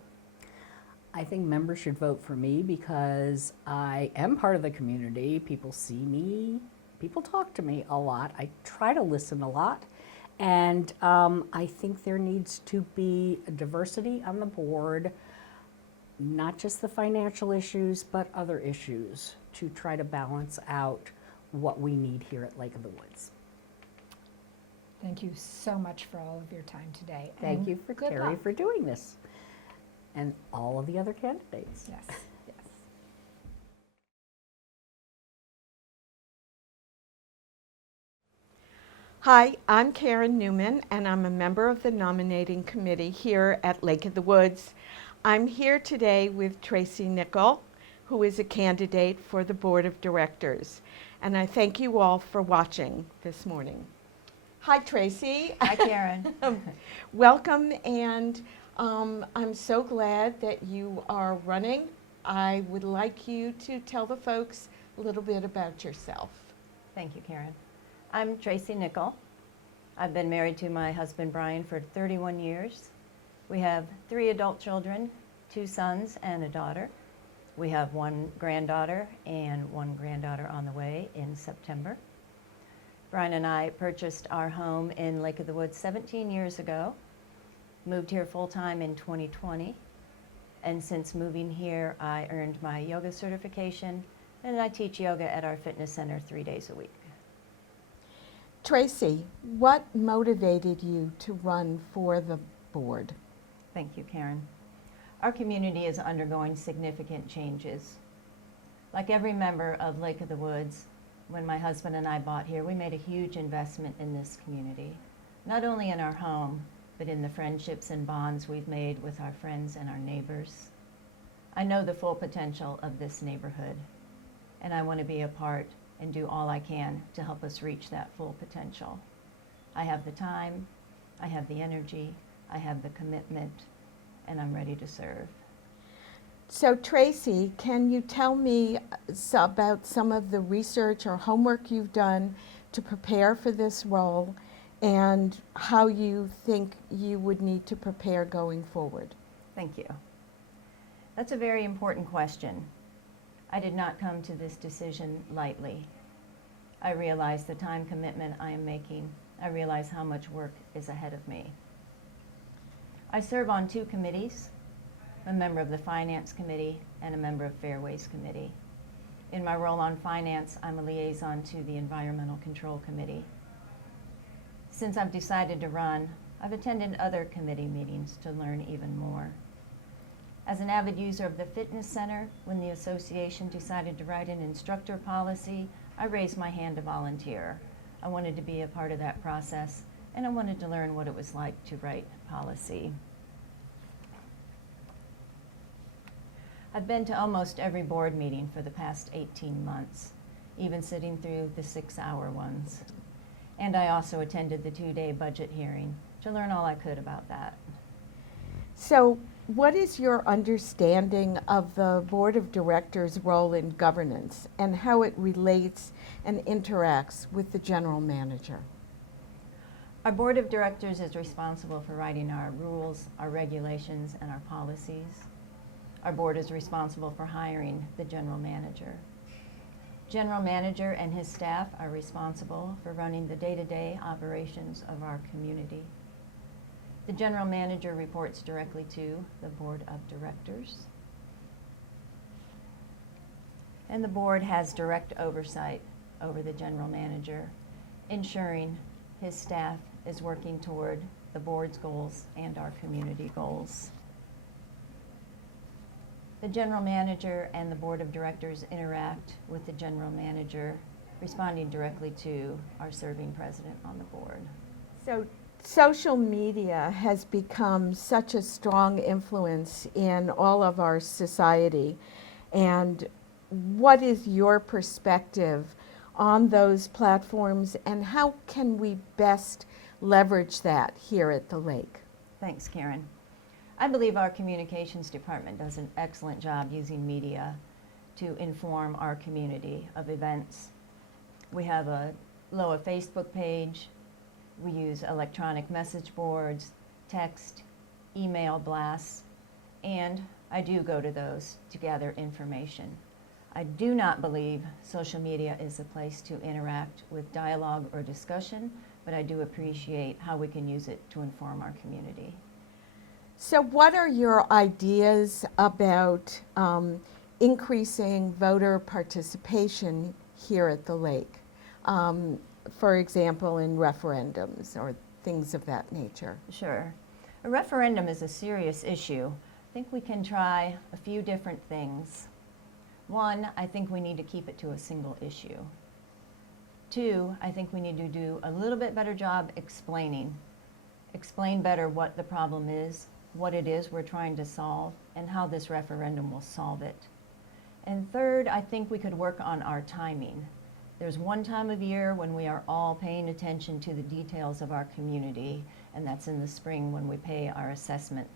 I think members should vote for me because I am part of the community. People see me, people talk to me a lot. I try to listen a lot. And I think there needs to be a diversity on the board, not just the financial issues, but other issues to try to balance out what we need here at Lake of the Woods. Thank you so much for all of your time today. Thank and you for good Terry luck. for doing this, and all of the other candidates. Yes, yes. Hi, I'm Karen Newman, and I'm a member of the nominating committee here at Lake of the Woods. I'm here today with Tracy Nickel, who is a candidate for the Board of Directors. And I thank you all for watching this morning. Hi, Tracy. Hi, Karen. Welcome, and I'm so glad that you are running. I would like you to tell the folks a little bit about yourself. Thank you, Karen. I'm Tracy Nickel. I've been married to my husband, Brian, for 31 years. We have 3 adult children, 2 sons and a daughter. We have 1 granddaughter and 1 granddaughter on the way in September. Brian and I purchased our home in Lake of the Woods 17 years ago, moved here full-time in 2020, and since moving here, I earned my yoga certification, and I teach yoga at our fitness center 3 days a week. Tracy, what motivated you to run for the board? Thank you, Karen. Our community is undergoing significant changes. Like every member of Lake of the Woods, when my husband and I bought here, we made a huge investment in this community, not only in our home, but in the friendships and bonds we've made with our friends and our neighbors. I know the full potential of this neighborhood, and I want to be a part and do all I can to help us reach that full potential. I have the time, I have the energy, I have the commitment, and I'm ready to serve. So Tracy, can you tell me about some of the research or homework you've done to prepare for this role and how you think you would need to prepare going forward? Thank you. That's a very important question. I did not come to this decision lightly. I realize the time commitment I am making. I realize how much work is ahead of me. I serve on 2 committees, a member of the Finance Committee and a member of Fairways Committee. In my role on Finance, I'm a liaison to the Environmental Control Committee. Since I've decided to run, I've attended other committee meetings to learn even more. As an avid user of the fitness center, when the association decided to write an instructor policy, I raised my hand to volunteer. I wanted to be a part of that process, and I wanted to learn what it was like to write policy. I've been to almost every board meeting for the past 18 months, even sitting through the 6-hour ones. And I also attended the 2-day budget hearing to learn all I could about that. So what is your understanding of the Board of Directors' role in governance and how it relates and interacts with the general manager? Our Board of Directors is responsible for writing our rules, our regulations, and our policies. Our board is responsible for hiring the general manager. General manager and his staff are responsible for running the day-to-day operations of our community. The general manager reports directly to the Board of Directors. And the board has direct oversight over the general manager, ensuring his staff is working toward the board's goals and our community goals. The general manager and the Board of Directors interact with the general manager, responding directly to our serving president on the board. So social media has become such a strong influence in all of our society. And what is your perspective on those platforms, and how can we best leverage that here at the lake? Thanks, Karen. I believe our communications department does an excellent job using media to inform our community of events. We have a LOWA Facebook page. We use electronic message boards, text, email blasts, and I do go to those to gather information. I do not believe social media is a place to interact with dialogue or discussion, but I do appreciate how we can use it to inform our community. So what are your ideas about increasing voter participation here at the lake? For example, in referendums or things of that nature? Sure. A referendum is a serious issue. I think we can try a few different things. One, I think we need to keep it to a single issue. Two, I think we need to do a little bit better job explaining. Explain better what the problem is, what it is we're trying to solve, and how this referendum will solve it. And third, I think we could work on our timing. There's one time of year when we are all paying attention to the details of our community, and that's in the spring when we pay our assessment.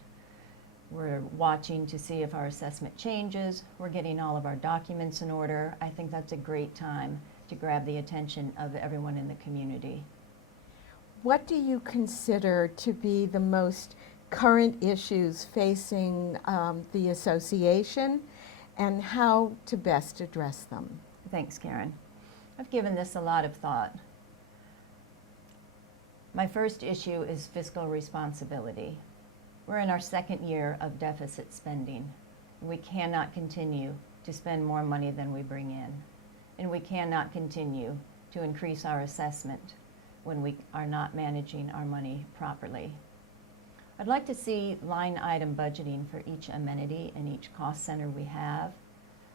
We're watching to see if our assessment changes. We're getting all of our documents in order. I think that's a great time to grab the attention of everyone in the community. What do you consider to be the most current issues facing the association, and how to best address them? Thanks, Karen. I've given this a lot of thought. My first issue is fiscal responsibility. We're in our second year of deficit spending. We cannot continue to spend more money than we bring in. And we cannot continue to increase our assessment when we are not managing our money properly. I'd like to see line item budgeting for each amenity and each cost center we have.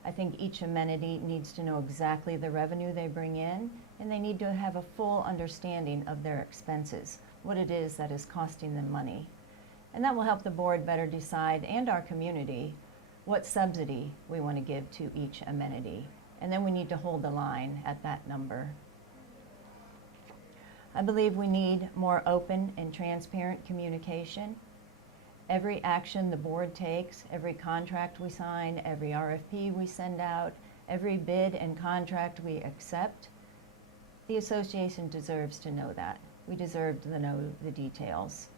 I think each amenity needs to know exactly the revenue they bring in, and they need to have a full understanding of their expenses, what it is that is costing them money. And that will help the board better decide, and our community, what subsidy we want to give to each amenity. And then we need to hold the line at that number. I believe we need more open and transparent communication. Every action the board takes, every contract we sign, every RFP we send out, every bid and contract we accept, the association deserves to know that. We deserve to know the details.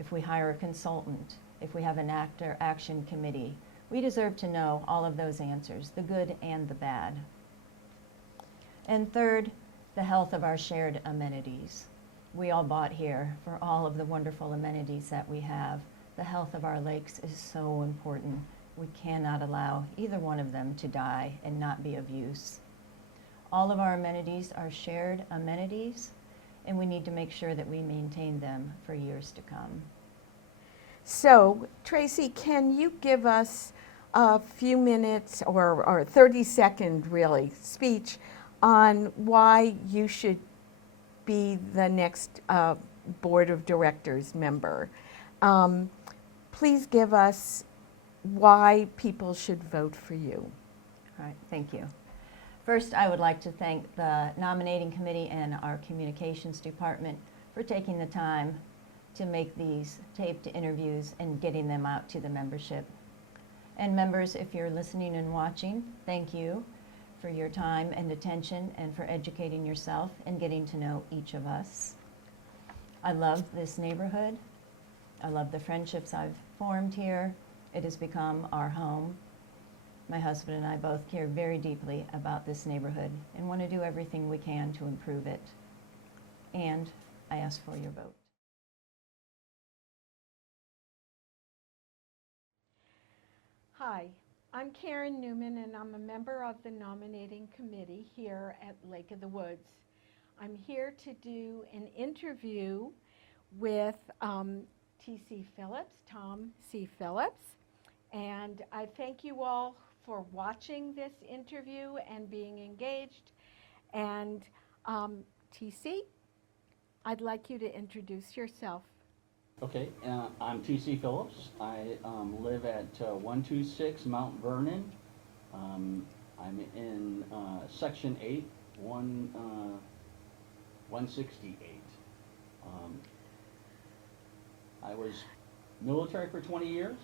If we hire a consultant, if we have an action committee, we deserve to know all of those answers, the good and the bad. And third, the health of our shared amenities. We all bought here for all of the wonderful amenities that we have. The health of our lakes is so important. We cannot allow either one of them to die and not be of use. All of our amenities are shared amenities, and we need to make sure that we maintain them for years to come. So, Tracy, can you give us a few minutes or 30-second really speech on why you should be the next Board of Directors member? Please give us why people should vote for you. All right, thank you. First, I would like to thank the nominating committee and our communications department for taking the time to make these taped interviews and getting them out to the membership. And members, if you're listening and watching, thank you for your time and attention and for educating yourself and getting to know each of us. I love this neighborhood. I love the friendships I've formed here. It has become our home. My husband and I both care very deeply about this neighborhood and want to do everything we can to improve it. And I ask for your vote. Hi, I'm Karen Newman, and I'm a member of the nominating committee here at Lake of the Woods. I'm here to do an interview with T.C. Phillips, Tom C. Phillips, and I thank you all for watching this interview and being engaged. And T.C., I'd like you to introduce yourself. Okay, I'm T.C. Phillips. I live at 126 Mount Vernon. I'm in Section 8, 168. I was military for 20 years,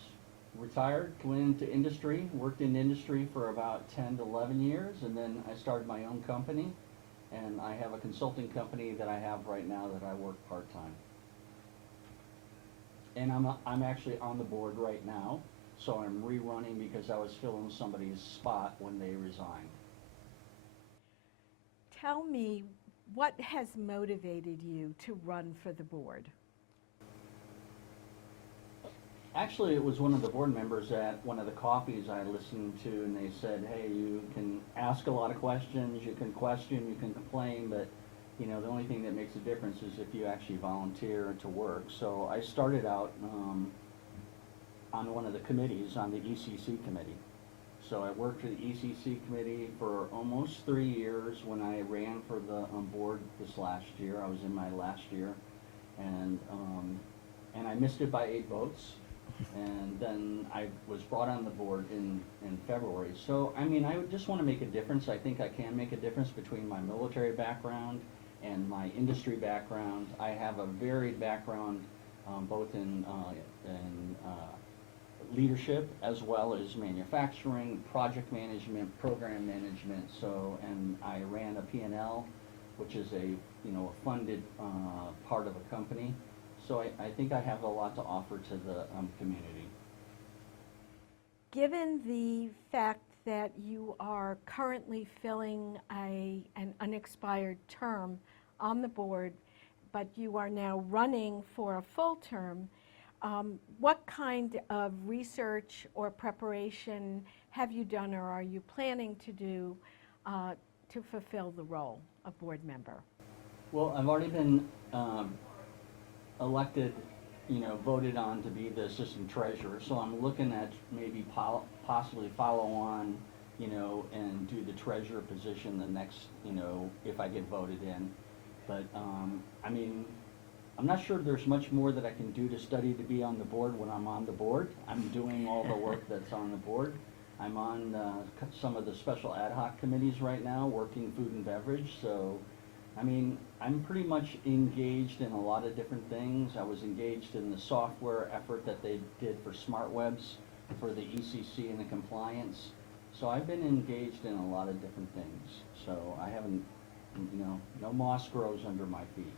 retired, went into industry, worked in industry for about 10 to 11 years, and then I started my own company, and I have a consulting company that I have right now that I work part-time. And I'm actually on the board right now, so I'm rerunning because I was filling somebody's spot when they resigned. Tell me, what has motivated you to run for the board? Actually, it was one of the board members at one of the coffees I listened to, and they said, hey, you can ask a lot of questions, you can question, you can complain, but you know, the only thing that makes a difference is if you actually volunteer to work. So I started out on one of the committees, on the ECC committee. So I worked for the ECC committee for almost 3 years. When I ran for the board this last year, I was in my last year, and I missed it by 8 votes. And then I was brought on the board in February. So, I mean, I would just want to make a difference. I think I can make a difference between my military background and my industry background. I have a varied background both in leadership as well as manufacturing, project management, program management. So, and I ran a P&L, which is a funded part of a company. So I think I have a lot to offer to the community. Given the fact that you are currently filling an unexpired term on the board, but you are now running for a full term, what kind of research or preparation have you done or are you planning to do to fulfill the role of board member? Well, I've already been elected, voted on to be the assistant treasurer. So I'm looking at maybe possibly follow on, and do the treasurer position the next, if I get voted in. But, I mean, I'm not sure there's much more that I can do to study to be on the board when I'm on the board. I'm doing all the work that's on the board. I'm on some of the special ad hoc committees right now, working food and beverage. So, I mean, I'm pretty much engaged in a lot of different things. I was engaged in the software effort that they did for smart webs, for the ECC and the compliance. So I've been engaged in a lot of different things. So I haven't, no moss grows under my feet.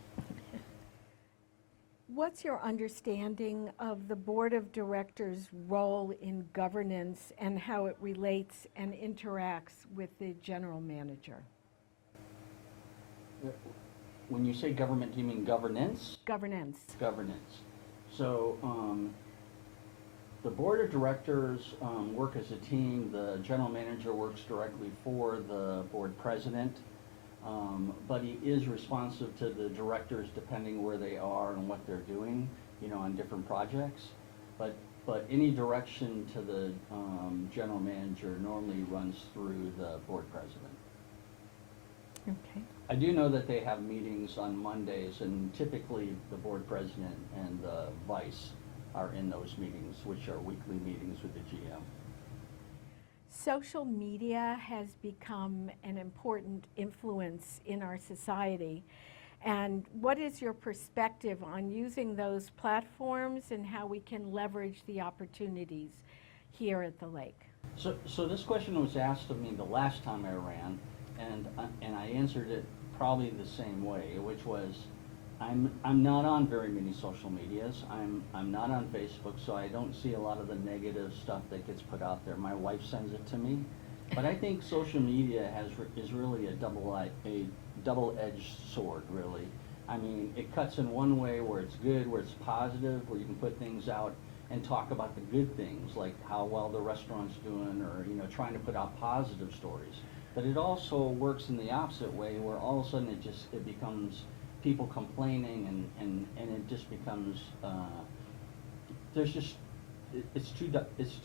What's your understanding of the Board of Directors' role in governance and how it relates and interacts with the general manager? When you say government, do you mean governance? Governance. Governance. So the Board of Directors work as a team. The general manager works directly for the board president. But he is responsive to the directors depending where they are and what they're doing, on different projects. But any direction to the general manager normally runs through the board president. Okay. I do know that they have meetings on Mondays, and typically the board president and the vice are in those meetings, which are weekly meetings with the GM. Social media has become an important influence in our society, And what is your perspective on using those platforms and how we can leverage the opportunities here at the lake? So this question was asked of me the last time I ran, and I answered it probably the same way, which was, I'm not on very many social medias. I'm not on Facebook, so I don't see a lot of the negative stuff that gets put out there. My wife sends it to me, but I think social media is really a double-edged sword, really. I mean, it cuts in one way where it's good, where it's positive, where you can put things out and talk about the good things, like how well the restaurant's doing, or trying to put out positive stories. But it also works in the opposite way, where all of a sudden it becomes people complaining, and it just becomes it's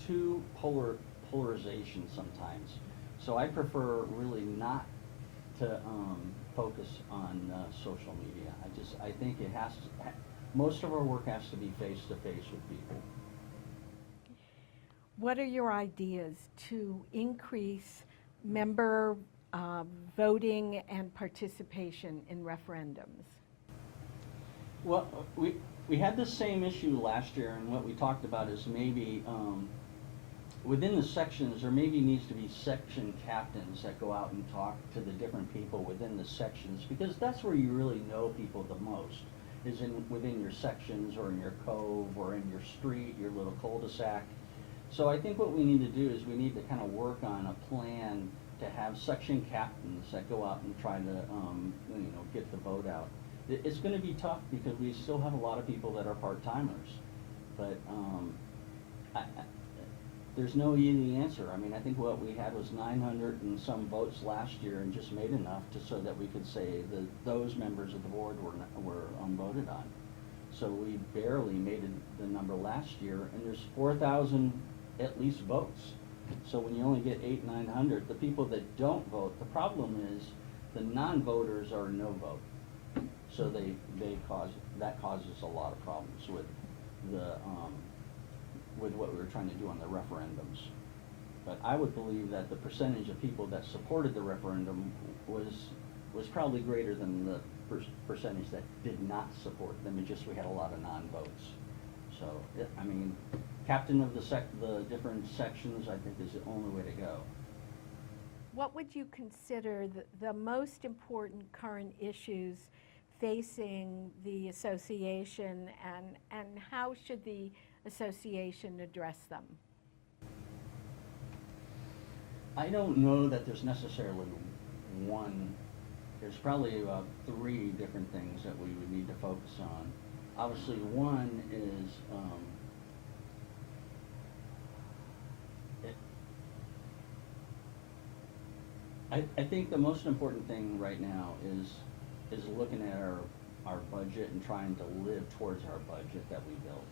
too polarization sometimes. So I prefer really not to focus on social media. I think it has to. Most of our work has to be face to face with people. What are your ideas to increase member voting and participation in referendums? Well, we had the same issue last year, and what we talked about is maybe within the sections, there maybe needs to be section captains that go out and talk to the different people within the sections, because that's where you really know people the most, is within your sections, or in your cove, or in your street, your little cul-de-sac. So I think what we need to do is we need to kind of work on a plan to have section captains that go out and try to get the vote out. It's going to be tough because we still have a lot of people that are part-timers, but there's no easy answer. I mean, I think what we had was 900 and some votes last year, and just made enough so that we could say that those members of the board were unvoted on. So we barely made the number last year, and there's 4,000 at least votes. So when you only get 800-900, the people that don't vote, the problem is the non-voters are no vote. So that causes a lot of problems with what we were trying to do on the referendums. But I would believe that the percentage of people that supported the referendum was probably greater than the percentage that did not support them. It just, we had a lot of non-votes. So, I mean, captain of the different sections, I think, is the only way to go. What would you consider the most important current issues facing the association, and how should the association address them? I don't know that there's necessarily one. There's probably about 3 different things that we would need to focus on. Obviously, one is I think the most important thing right now is looking at our budget and trying to live towards our budget that we built.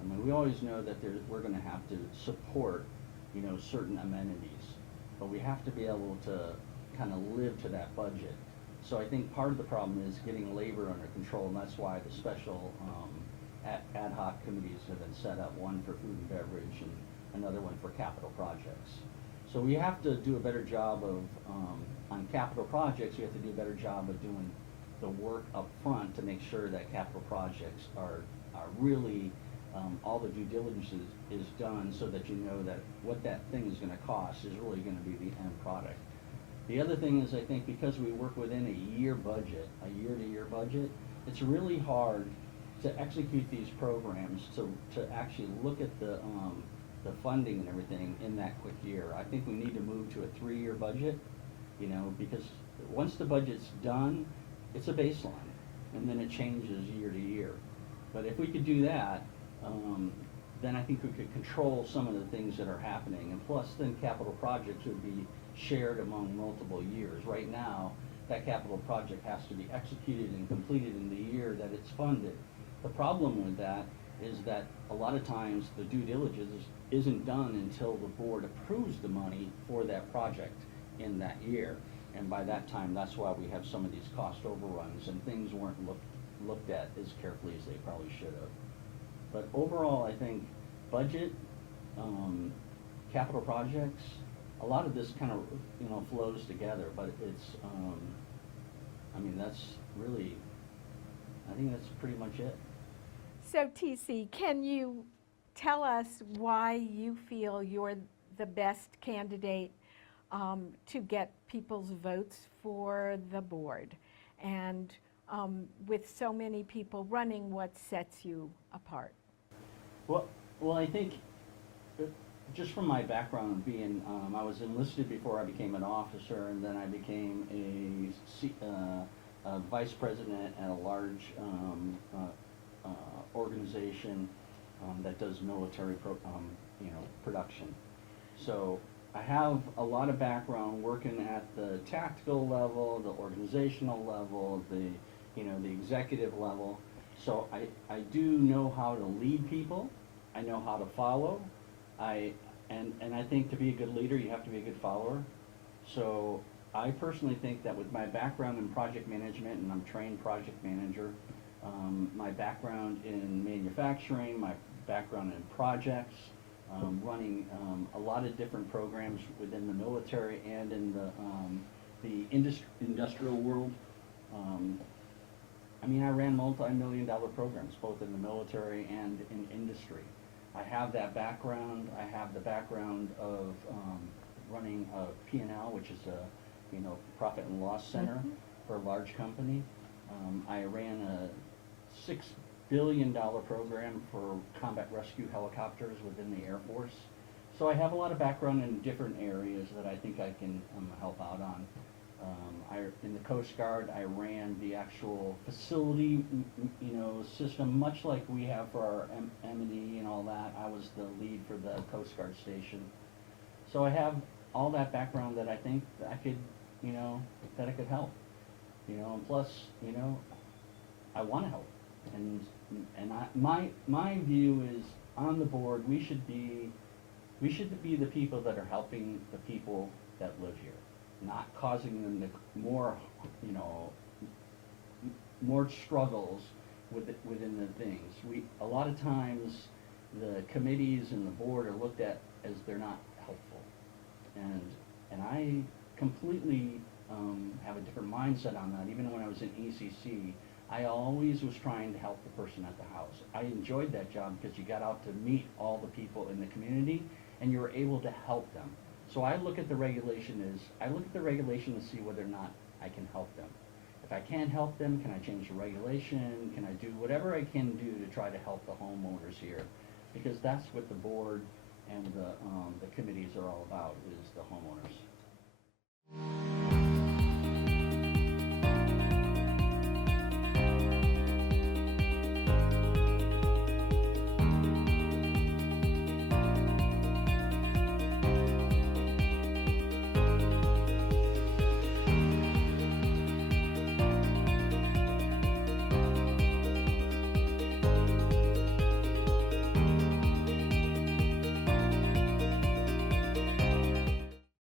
I mean, we always know that we're going to have to support, certain amenities, but we have to be able to kind of live to that budget. So I think part of the problem is getting labor under control, and that's why the special ad hoc committees have been set up, one for food and beverage and another one for capital projects. So we have to do a better job of, on capital projects, we have to do a better job of doing the work up front to make sure that capital projects are really, all the due diligence is done, so that you know that what that thing is going to cost is really going to be the end product. The other thing is, I think because we work within a year-to-year budget, it's really hard to execute these programs, to actually look at the funding and everything in that quick year. I think we need to move to a 3-year budget, because once the budget's done, it's a baseline, and then it changes year to year. But if we could do that, then I think we could control some of the things that are happening, and plus then capital projects would be shared among multiple years. Right now, that capital project has to be executed and completed in the year that it's funded. The problem with that is that a lot of times the due diligence isn't done until the board approves the money for that project in that year. And by that time, that's why we have some of these cost overruns, and things weren't looked at as carefully as they probably should have. But overall, I think budget, capital projects, a lot of this kind of flows together. But it's, I mean, that's really I think that's pretty much it. So TC, can you tell us why you feel you're the best candidate to get people's votes for the board? And with so many people running, what sets you apart? Well, I think just from my background being, I was enlisted before I became an officer, and then I became a vice president at a large organization that does military production. So I have a lot of background working at the tactical level, the organizational level, the executive level. So I do know how to lead people. I know how to follow. And I think to be a good leader, you have to be a good follower. So I personally think that with my background in project management, and I'm a trained project manager, my background in manufacturing, my background in projects, running a lot of different programs within the military and in the industrial world. I mean, I ran multi-million-dollar programs, both in the military and in industry. I have that background. I have the background of running a P&L, which is a profit and loss center for a large company. I ran a $6 billion program for combat rescue helicopters within the Air Force. So I have a lot of background in different areas that I think I can help out on. In the Coast Guard, I ran the actual facility, system, much like we have for our M&E and all that. I was the lead for the Coast Guard station. So I have all that background that I think that I could, that I could help. And plus, I want to help. My view is on the board, we should be the people that are helping the people that live here, not causing them more struggles within the things. A lot of times the committees and the board are looked at as they're not helpful, and I completely have a different mindset on that. Even when I was in ECC, I always was trying to help the person at the house. I enjoyed that job because you got out to meet all the people in the community and you were able to help them. So I look at the regulation to see whether or not I can help them. If I can't help them, can I change the regulation? Can I do whatever I can do to try to help the homeowners here? Because that's what the board and the committees are all about, is the homeowners.